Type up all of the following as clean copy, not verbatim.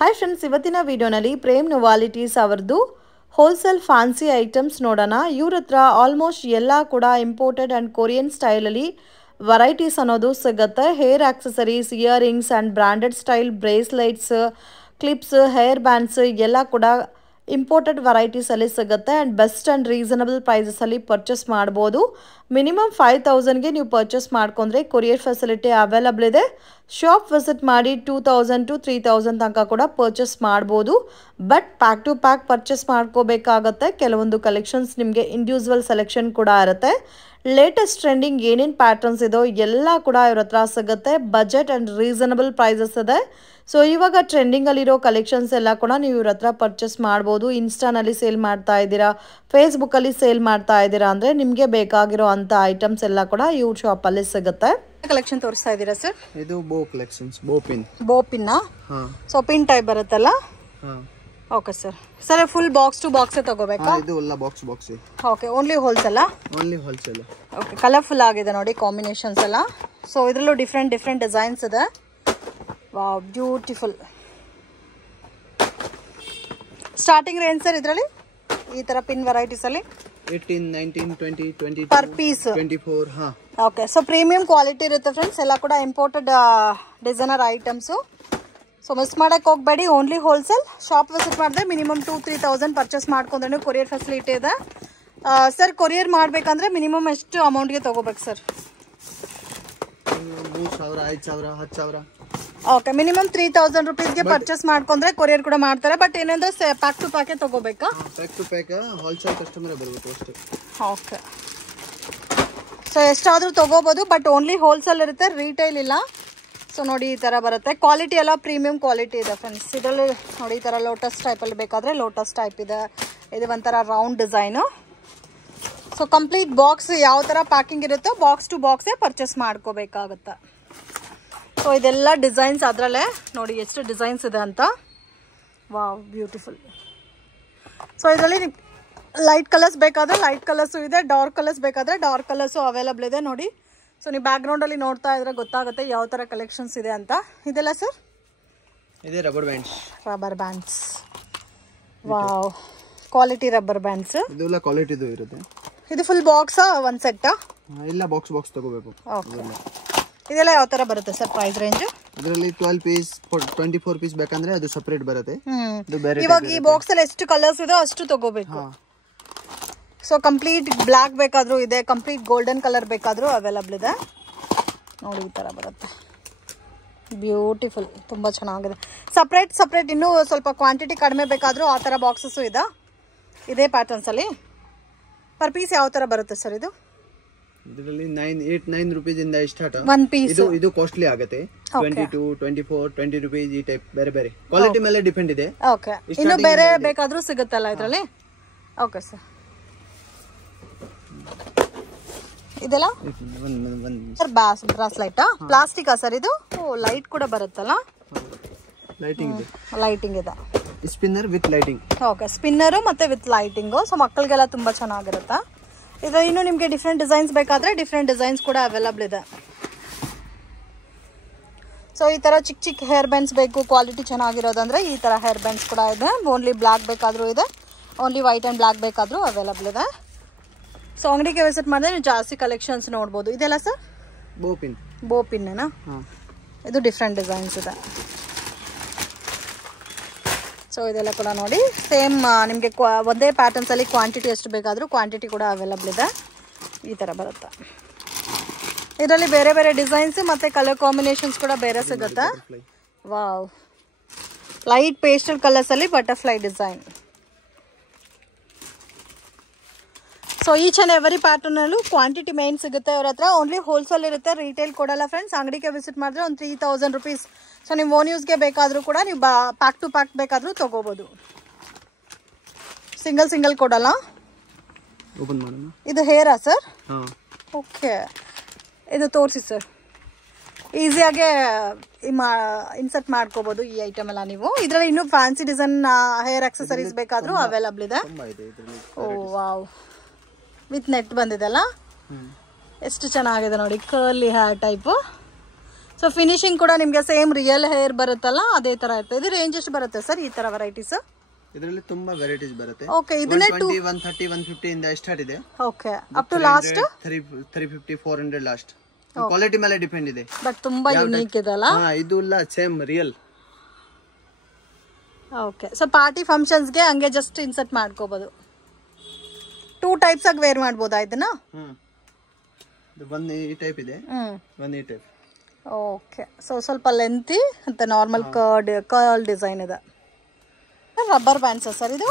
Hi friends, ಇವತ್ತಿನ ವಿಡಿಯೋನಲ್ಲಿ ಪ್ರೇಮ್ ನೋವಾಲಿಟೀಸ್ ಅವರದು ಹೋಲ್ಸೇಲ್ ಫ್ಯಾನ್ಸಿ ಐಟಮ್ಸ್ ನೋಡೋಣ. ಇವ್ರ ಹತ್ರ ಆಲ್ಮೋಸ್ಟ್ ಎಲ್ಲ ಕೂಡ ಇಂಪೋರ್ಟೆಡ್ ಆ್ಯಂಡ್ ಕೊರಿಯನ್ ಸ್ಟೈಲಲ್ಲಿ ವೆರೈಟೀಸ್ ಅನ್ನೋದು ಸಿಗುತ್ತೆ. Hair accessories, earrings and branded style bracelets, clips, hair bands ಎಲ್ಲ ಕೂಡ ಇಂಪೋರ್ಟೆಡ್ ವೆರೈಟೀಸಲ್ಲಿ ಸಿಗುತ್ತೆ ಆ್ಯಂಡ್ ಬೆಸ್ಟ್ ಆ್ಯಂಡ್ ರೀಸನಬಲ್ ಪ್ರೈಸಸಲ್ಲಿ ಪರ್ಚೇಸ್ ಮಾಡ್ಬೋದು. ಮಿನಿಮಮ್ 5000ಗೆ ನೀವು ಪರ್ಚೇಸ್ ಮಾಡ್ಕೊಂಡ್ರೆ ಕೊರಿಯರ್ ಫೆಸಿಲಿಟಿ ಅವೈಲಬಲ್ ಇದೆ. ಶಾಪ್ ವಿಸಿಟ್ ಮಾಡಿ 2000 to 3000 ತನಕ ಕೂಡ ಪರ್ಚೇಸ್ ಮಾಡ್ಬೋದು. But pack to pack purchase ಮಾಡ್ಕೋಬೇಕಾಗತ್ತೆ. ಕೆಲವೊಂದು ಕಲೆಕ್ಷನ್ಸ್ ನಿಮಗೆ ಇಂಡಿವಿಜುವಲ್ ಸೆಲೆಕ್ಷನ್ ಕೂಡ ಇರುತ್ತೆ. ಲೇಟೆಸ್ಟ್ ಟ್ರೆಂಡಿಂಗ್ ಏನೇನು ಪ್ಯಾಟರ್ನ್ಸ್ ಇದೋ ಎಲ್ಲ ಕೂಡ ಇವ್ರ ಹತ್ರ ಸಿಗುತ್ತೆ. ಬಜೆಟ್ ಆ್ಯಂಡ್ ರೀಸನಬಲ್ ಪ್ರೈಸಸ್ ಇದೆ. ಸೊ ಇವಾಗ ಟ್ರೆಂಡಿಂಗಲ್ಲಿರೋ ಕಲೆಕ್ಷನ್ಸ್ ಎಲ್ಲ ಕೂಡ ನೀವು ಇವ್ರ ಹತ್ರ ಪರ್ಚೇಸ್ ಮಾಡ್ಬೋದು. ಇನ್ಸ್ಟಾನಲ್ಲಿ ಸೇಲ್ ಮಾಡ್ತಾ ಇದ್ದೀರಾ, ಫೇಸ್ಬುಕ್ಕಲ್ಲಿ ಸೇಲ್ ಮಾಡ್ತಾ ಇದ್ದೀರಾ ಅಂದರೆ ನಿಮಗೆ ಬೇಕಾಗಿರೋ ಅಂಥ ಐಟಮ್ಸ್ ಎಲ್ಲ ಕೂಡ ಇವ್ರ ಶಾಪಲ್ಲಿ ಸಿಗುತ್ತೆ. ಕಲೆಕ್ಷನ್ ತೋರಿಸ್ತಾ ಇದ್ದೀರಾ ಸರ್? ಇದು bow collections, bow pin. So pin type ಬರುತ್ತಲ್ಲ. Okay sir. Sir full box to box ತಗೋಬೇಕಾ? ಇದು ಎಲ್ಲ box box. Okay, only wholesale? Only wholesale. Okay, colourful ಆಗಿದೆ ನೋಡಿ ಕಾಂಬಿನೇಷನ್ಸ್ ಎಲ್ಲ. ಸೊ ಇದರಲ್ಲೂ ಡಿಫ್ರೆಂಟ್ ಡಿಸೈನ್ಸ್ ಇದೆ. Wow, beautiful. Starting range sir ಇದರಲ್ಲಿ ಈ ತರ ಪಿನ್ ವೆರೈಟೀಸ್ ಅಲ್ಲಿ 18, 19, 20, 22 ಪರ್ ಪೀಸ್, 24. ಹಾ, ಓಕೆ. ಸೊ ಪ್ರೀಮಿಯಂ ಕ್ವಾಲಿಟಿ ಇರುತ್ತೆ ಫ್ರೆಂಡ್ಸ್. ಎಲ್ಲ ಕೂಡ imported designer items. So miss ಮಾಡಕ್ಕೆ ಹೋಗಬೇಡಿ. Only wholesale. ಶಾಪ್ ವಿಸಿಟ್ ಮಾಡಿದ್ರೆ ಮಿನಿಮಮ್ 2-3,000 ಪರ್ಚೇಸ್ ಮಾಡ್ಕೊಂಡ್ರೆ ಕೊರಿಯರ್ ಫೆಸಿಲಿಟಿ ಇದೆ. ಸರ್ ಕೊರಿಯರ್ ಮಾಡಬೇಕಂದ್ರೆ ಮಿನಿಮಮ್ ಎಷ್ಟು ಅಮೌಂಟ್ಗೆ ತಗೋಬೇಕು ಸರ್? 3,000, 5,000, 10,000. ಓಕೆ, ಮಿನಿಮಮ್ 3,000 ರುಪೀಸ್ಗೆ ಪರ್ಚೇಸ್ ಮಾಡ್ಕೊಂಡ್ರೆ ಕೊರಿಯರ್ ಕೂಡ ಮಾಡ್ತಾರೆ. ಬಟ್ ಏನಂದ್ರೆ ಪ್ಯಾಕ್ ಟು ಪ್ಯಾಕೆ ತಗೋಬೇಕಾ? Pack to pack wholesale customer ಬರಬೇಕು ಅಷ್ಟೇ. ಓಕೆ. ಸೊ ಎಷ್ಟಾದರೂ ತಗೋಬೋದು, ಬಟ್ ಓನ್ಲಿ ಹೋಲ್ಸೇಲ್ ಇರುತ್ತೆ, ರೀಟೇಲ್ ಇಲ್ಲ. ಸೊ ನೋಡಿ ಈ ಥರ ಬರುತ್ತೆ. ಕ್ವಾಲಿಟಿ ಎಲ್ಲ ಪ್ರೀಮಿಯಂ ಕ್ವಾಲಿಟಿ ಇದೆ ಫ್ರೆಂಡ್ಸ್. ಇದರಲ್ಲಿ ನೋಡಿ ಈ ಥರ ಲೋಟಸ್ ಟೈಪಲ್ಲಿ ಬೇಕಾದರೆ ಲೋಟಸ್ ಟೈಪ್ ಇದೆ. ಇದು ಒಂಥರ round design. So complete box ಯಾವ ಥರ ಪ್ಯಾಕಿಂಗ್ ಇರುತ್ತೋ ಬಾಕ್ಸ್ ಟು ಬಾಕ್ಸೇ ಪರ್ಚೇಸ್ ಮಾಡ್ಕೋಬೇಕಾಗುತ್ತೆ. ಸೊ ಇದೆಲ್ಲ ಡಿಸೈನ್ಸ್ ಅದರಲ್ಲೇ ನೋಡಿ ಎಷ್ಟು ಡಿಸೈನ್ಸ್ ಇದೆ ಅಂತ. Wow, beautiful. ಸೊ ಇದರಲ್ಲಿ ಲೈಟ್ ಕಲರ್ಸ್ ಬೇಕಾದರೆ ಲೈಟ್ ಕಲರ್ಸು ಇದೆ, ಡಾರ್ಕ್ ಕಲರ್ಸ್ ಬೇಕಾದರೆ ಡಾರ್ಕ್ ಕಲರ್ಸು ಅವೈಲಬಲ್ ಇದೆ ನೋಡಿ. ಸೊ ನೀವು ಬ್ಯಾಕ್ಗ್ರೌಂಡಲ್ಲಿ ನೋಡ್ತಾ ಇದ್ರೆ ಗೊತ್ತಾಗುತ್ತೆ ಯಾವ ಥರ ಕಲೆಕ್ಷನ್ಸ್ ಇದೆ ಅಂತ. ಇದೆಲ್ಲ ಸರ್? ಇದೆ rubber bands. Wow, quality rubber bands. ಇದೆಲ್ಲ ಕ್ವಾಲಿಟಿದು ಇರುತ್ತೆ. ಇದು ಫುಲ್ ಬಾಕ್ಸಾ ಒಂದು ಸೆಟ್ಟಾ? ಇಲ್ಲ, ಬಾಕ್ಸ್ ಬಾಕ್ಸ್ ತಗೋಬೇಕು. ಓಕೆ. ಇದೆಲ್ಲ ಯಾವ ಥರ ಬರುತ್ತೆ ಸರ್ ಪ್ರೈಸ್ ರೇಂಜ್? ಇದರಲ್ಲಿ 12 ಪೀಸ್ 24 ಪೀಸ್ ಬೇಕಂದ್ರೆ ಅದು ಸಪರೇಟ್ ಬರುತ್ತೆ. ಇವಾಗ ಈ ಬಾಕ್ಸ್ ಅಲ್ಲಿ ಎಷ್ಟು ಕಲರ್ಸ್ ಇದೆ ಅಷ್ಟು ತಗೋಬೇಕು. ಸೊ ಕಂಪ್ಲೀಟ್ ಬ್ಲ್ಯಾಕ್ ಬೇಕಾದ್ರೂ ಇದೆ, ಕಂಪ್ಲೀಟ್ ಗೋಲ್ಡನ್ ಕಲರ್ ಬೇಕಾದ್ರೂ ಅವೈಲಬಲ್ ಇದೆ ನೋಡಿ. ಈ ಥರ ಬರುತ್ತೆ. ಬ್ಯೂಟಿಫುಲ್, ತುಂಬ ಚೆನ್ನಾಗಿದೆ. ಸಪ್ರೇಟ್ ಇನ್ನೂ ಸ್ವಲ್ಪ ಕ್ವಾಂಟಿಟಿ ಕಡಿಮೆ ಬೇಕಾದರೂ ಆ ಥರ ಬಾಕ್ಸಸ್ಸು ಇದೆ. ಇದೇ ಪ್ಯಾಟರ್ನ್ಸಲ್ಲಿ ಪರ್ ಪೀಸ್ ಯಾವ ಥರ ಬರುತ್ತೆ ಸರ್ ಇದು? ಇದರಲ್ಲಿ 9 ರೂಪೀಸ್ ಇಂದ ಸ್ಟಾರ್ಟ್ ಒನ್ ಪೀಸ್. ಇದು ಕಾಸ್ಟ್ಲಿ ಆಗುತ್ತೆ. 22, 24, 20 ರೂಪೀಸ್ ಈ ಟೈಪ್ ಬೇರೆ ಕ್ವಾಲಿಟಿ ಮೇಲೆ ಡಿಪೆಂಡ್ ಇದೆ. ಓಕೆ, ಇನ್ನು ಬೇರೆ ಬೇಕಾದ್ರೂ ಸಿಗುತ್ತಲ್ಲ ಇದರಲ್ಲಿ? Okay sir. ಇದೆಲ್ಲ ಸರ್ ಬ್ರಾಸ್ಲೈಟಾ? ಪ್ಲಾಸ್ಟಿಕಾ ಸರ್ ಇದು? ಓ, ಲೈಟ್ ಕೂಡ ಬರುತ್ತಲ್ಲ. ಲೈಟಿಂಗ್ ಇದೆ. Spinner with lighting. Okay, spinner ಮತ್ತೆ ವಿತ್ ಲೈಟಿಂಗು. ಸೊ ಮಕ್ಕಳಿಗೆಲ್ಲ ತುಂಬ ಚೆನ್ನಾಗಿರುತ್ತೆ. ಇದು ಇನ್ನು ನಿಮಗೆ ಡಿಫ್ರೆಂಟ್ ಡಿಸೈನ್ಸ್ ಬೇಕಾದರೆ ಡಿಫ್ರೆಂಟ್ ಡಿಸೈನ್ಸ್ ಕೂಡ ಅವೈಲಬಲ್ ಇದೆ. ಸೊ ಈ ಥರ ಚಿಕ್ಕ ಹೇರ್ ಬ್ಯಾಂಡ್ಸ್ ಬೇಕು, ಕ್ವಾಲಿಟಿ ಚೆನ್ನಾಗಿರೋದಂದ್ರೆ ಈ ಥರ ಹೇರ್ ಬ್ಯಾಂಡ್ಸ್ ಕೂಡ ಇದೆ. ಓನ್ಲಿ ಬ್ಲ್ಯಾಕ್ ಬೇಕಾದರೂ ಇದೆ, ಓನ್ಲಿ ವೈಟ್ ಆ್ಯಂಡ್ ಬ್ಲ್ಯಾಕ್ ಬೇಕಾದರೂ ಅವೈಲಬಲ್ ಇದೆ. ಸೊ ಅಂಗಡಿಗೆ ವಿಸಿಟ್ ಮಾಡಿದ್ರೆ ನೀವು ಜಾಸ್ತಿ ಕಲೆಕ್ಷನ್ಸ್ ನೋಡ್ಬೋದು. ಇದೆಲ್ಲ ಸರ್ ಬೋ ಪಿನ್ನೇನಾ? ಇದು ಡಿಫ್ರೆಂಟ್ ಡಿಸೈನ್ಸ್ ಇದೆ. ಸೊ ಇದೆಲ್ಲ ಕೂಡ ನೋಡಿ ಸೇಮ್ ನಿಮಗೆ ಒಂದೇ ಪ್ಯಾಟರ್ನ್ಸಲ್ಲಿ ಕ್ವಾಂಟಿಟಿ ಎಷ್ಟು ಬೇಕಾದರೂ ಕ್ವಾಂಟಿಟಿ ಕೂಡ ಅವೈಲಬಲ್ ಇದೆ. ಈ ಥರ ಬರುತ್ತೆ. ಇದರಲ್ಲಿ ಬೇರೆ ಡಿಸೈನ್ಸ್ ಮತ್ತು ಕಲರ್ ಕಾಂಬಿನೇಷನ್ಸ್ ಕೂಡ ಬೇರೆ ಸಿಗುತ್ತೆ. ವಾವ್, ಲೈಟ್ ಪೇಸ್ಟಲ್ ಕಲರ್ಸಲ್ಲಿ butterfly design. So each and every ಪ್ಯಾಟರ್ನಲ್ಲೂ ಕ್ವಾಂಟಿಟಿ ಮೇನ್ ಸಿಗುತ್ತೆ ಅವ್ರ ಹತ್ರ. ಓನ್ಲಿ ಹೋಲ್ಸೇಲ್ ಇರುತ್ತೆ, ರೀಟೇಲ್ ಕೊಡಲ್ಲ ಫ್ರೆಂಡ್ಸ್. ಅಂಗಡಿಗೆ ವಿಸಿಟ್ ಮಾಡಿದ್ರೆ ಒಂದು 3,000 ರುಪೀಸ್. ಸೊ ನೀವು ಓನ್ ಯೂಸ್ಗೆ ಬೇಕಾದರೂ ಕೂಡ ನೀವು ಪ್ಯಾಕ್ ಟು ಪ್ಯಾಕ್ ಬೇಕಾದರೂ ತೊಗೋಬೋದು. ಸಿಂಗಲ್ ಕೊಡಲ್ಲ. ಇದು ಹೇರಾ ಸರ್? ಓಕೆ, ಇದು ತೋರಿಸಿ ಸರ್. ಈಸಿಯಾಗೆ ಇನ್ಸರ್ಟ್ ಮಾಡ್ಕೋಬೋದು ಈ ಐಟಮ್ ಎಲ್ಲ ನೀವು. ಇದರಲ್ಲಿ ಇನ್ನೂ ಫ್ಯಾನ್ಸಿ ಡಿಸೈನ್ ಹೇರ್ ಆಕ್ಸೆಸರೀಸ್ ಬೇಕಾದರೂ ಅವೈಲಬಲ್ ಇದೆ. ಓ ವಾವ್, ವಿತ್ ನೆಟ್ ಬಂದಿದೆಲ್ಲ. ಎಷ್ಟು ಚೆನ್ನಾಗಿದೆ ನೋಡಿ, curly hair type. So finishing ಕೂಡ ನಿಮಗೆ ಸೇಮ್ ರಿಯಲ್ ಹೇರ್ ಬರುತ್ತಲ್ಲ ಅದೇ ತರ ಇರುತ್ತೆ. ಇದು ರೇಂಜ್ ಎಷ್ಟು ಬರುತ್ತೆ ಸರ್ ಈ ತರ ವೆರೈಟೀಸ್? ಇದರಲ್ಲಿ ತುಂಬಾ ವೆರೈಟೀಸ್ ಬರುತ್ತೆ. ಓಕೆ, ಇದನ್ನೇ 130 150 ಇಂದ ಸ್ಟಾರ್ಟ್ ಇದೆ. Okay, up to last 350 400 last. Quality ಮೇಲೆ ಡಿಪೆಂಡ್ ಇದೆ. ಬಟ್ ತುಂಬಾ ಯೂನಿಕ್ ಇದೆ ಅಲ್ಲ? ಇದು ಇಲ್ಲ same real. Okay, so party functions ಗೆ ಹಂಗೆ ಜಸ್ಟ್ ಇನ್ಸರ್ಟ್ ಮಾಡ್ಕೋಬಹುದು. 2 ಟೈಪ್ಸ್ ಆಗಿ ವೇರ್ ಮಾಡಬಹುದಾ ಇದನ್ನ? ಒಂದು ಈ ಟೈಪ್ ಇದೆ, ಒಂದು ಈ ಟೈಪ್. ಓಕೆ, ಸೊ ಸ್ವಲ್ಪ ಲೆಂತಿ ಮತ್ತೆ ನಾರ್ಮಲ್ ಕರ್ಲ್ ಡಿಸೈನ್ ಇದೆ. ರಬ್ಬರ್ ಬ್ಯಾಂಡ್ಸ್ ಸರ್ ಇದು?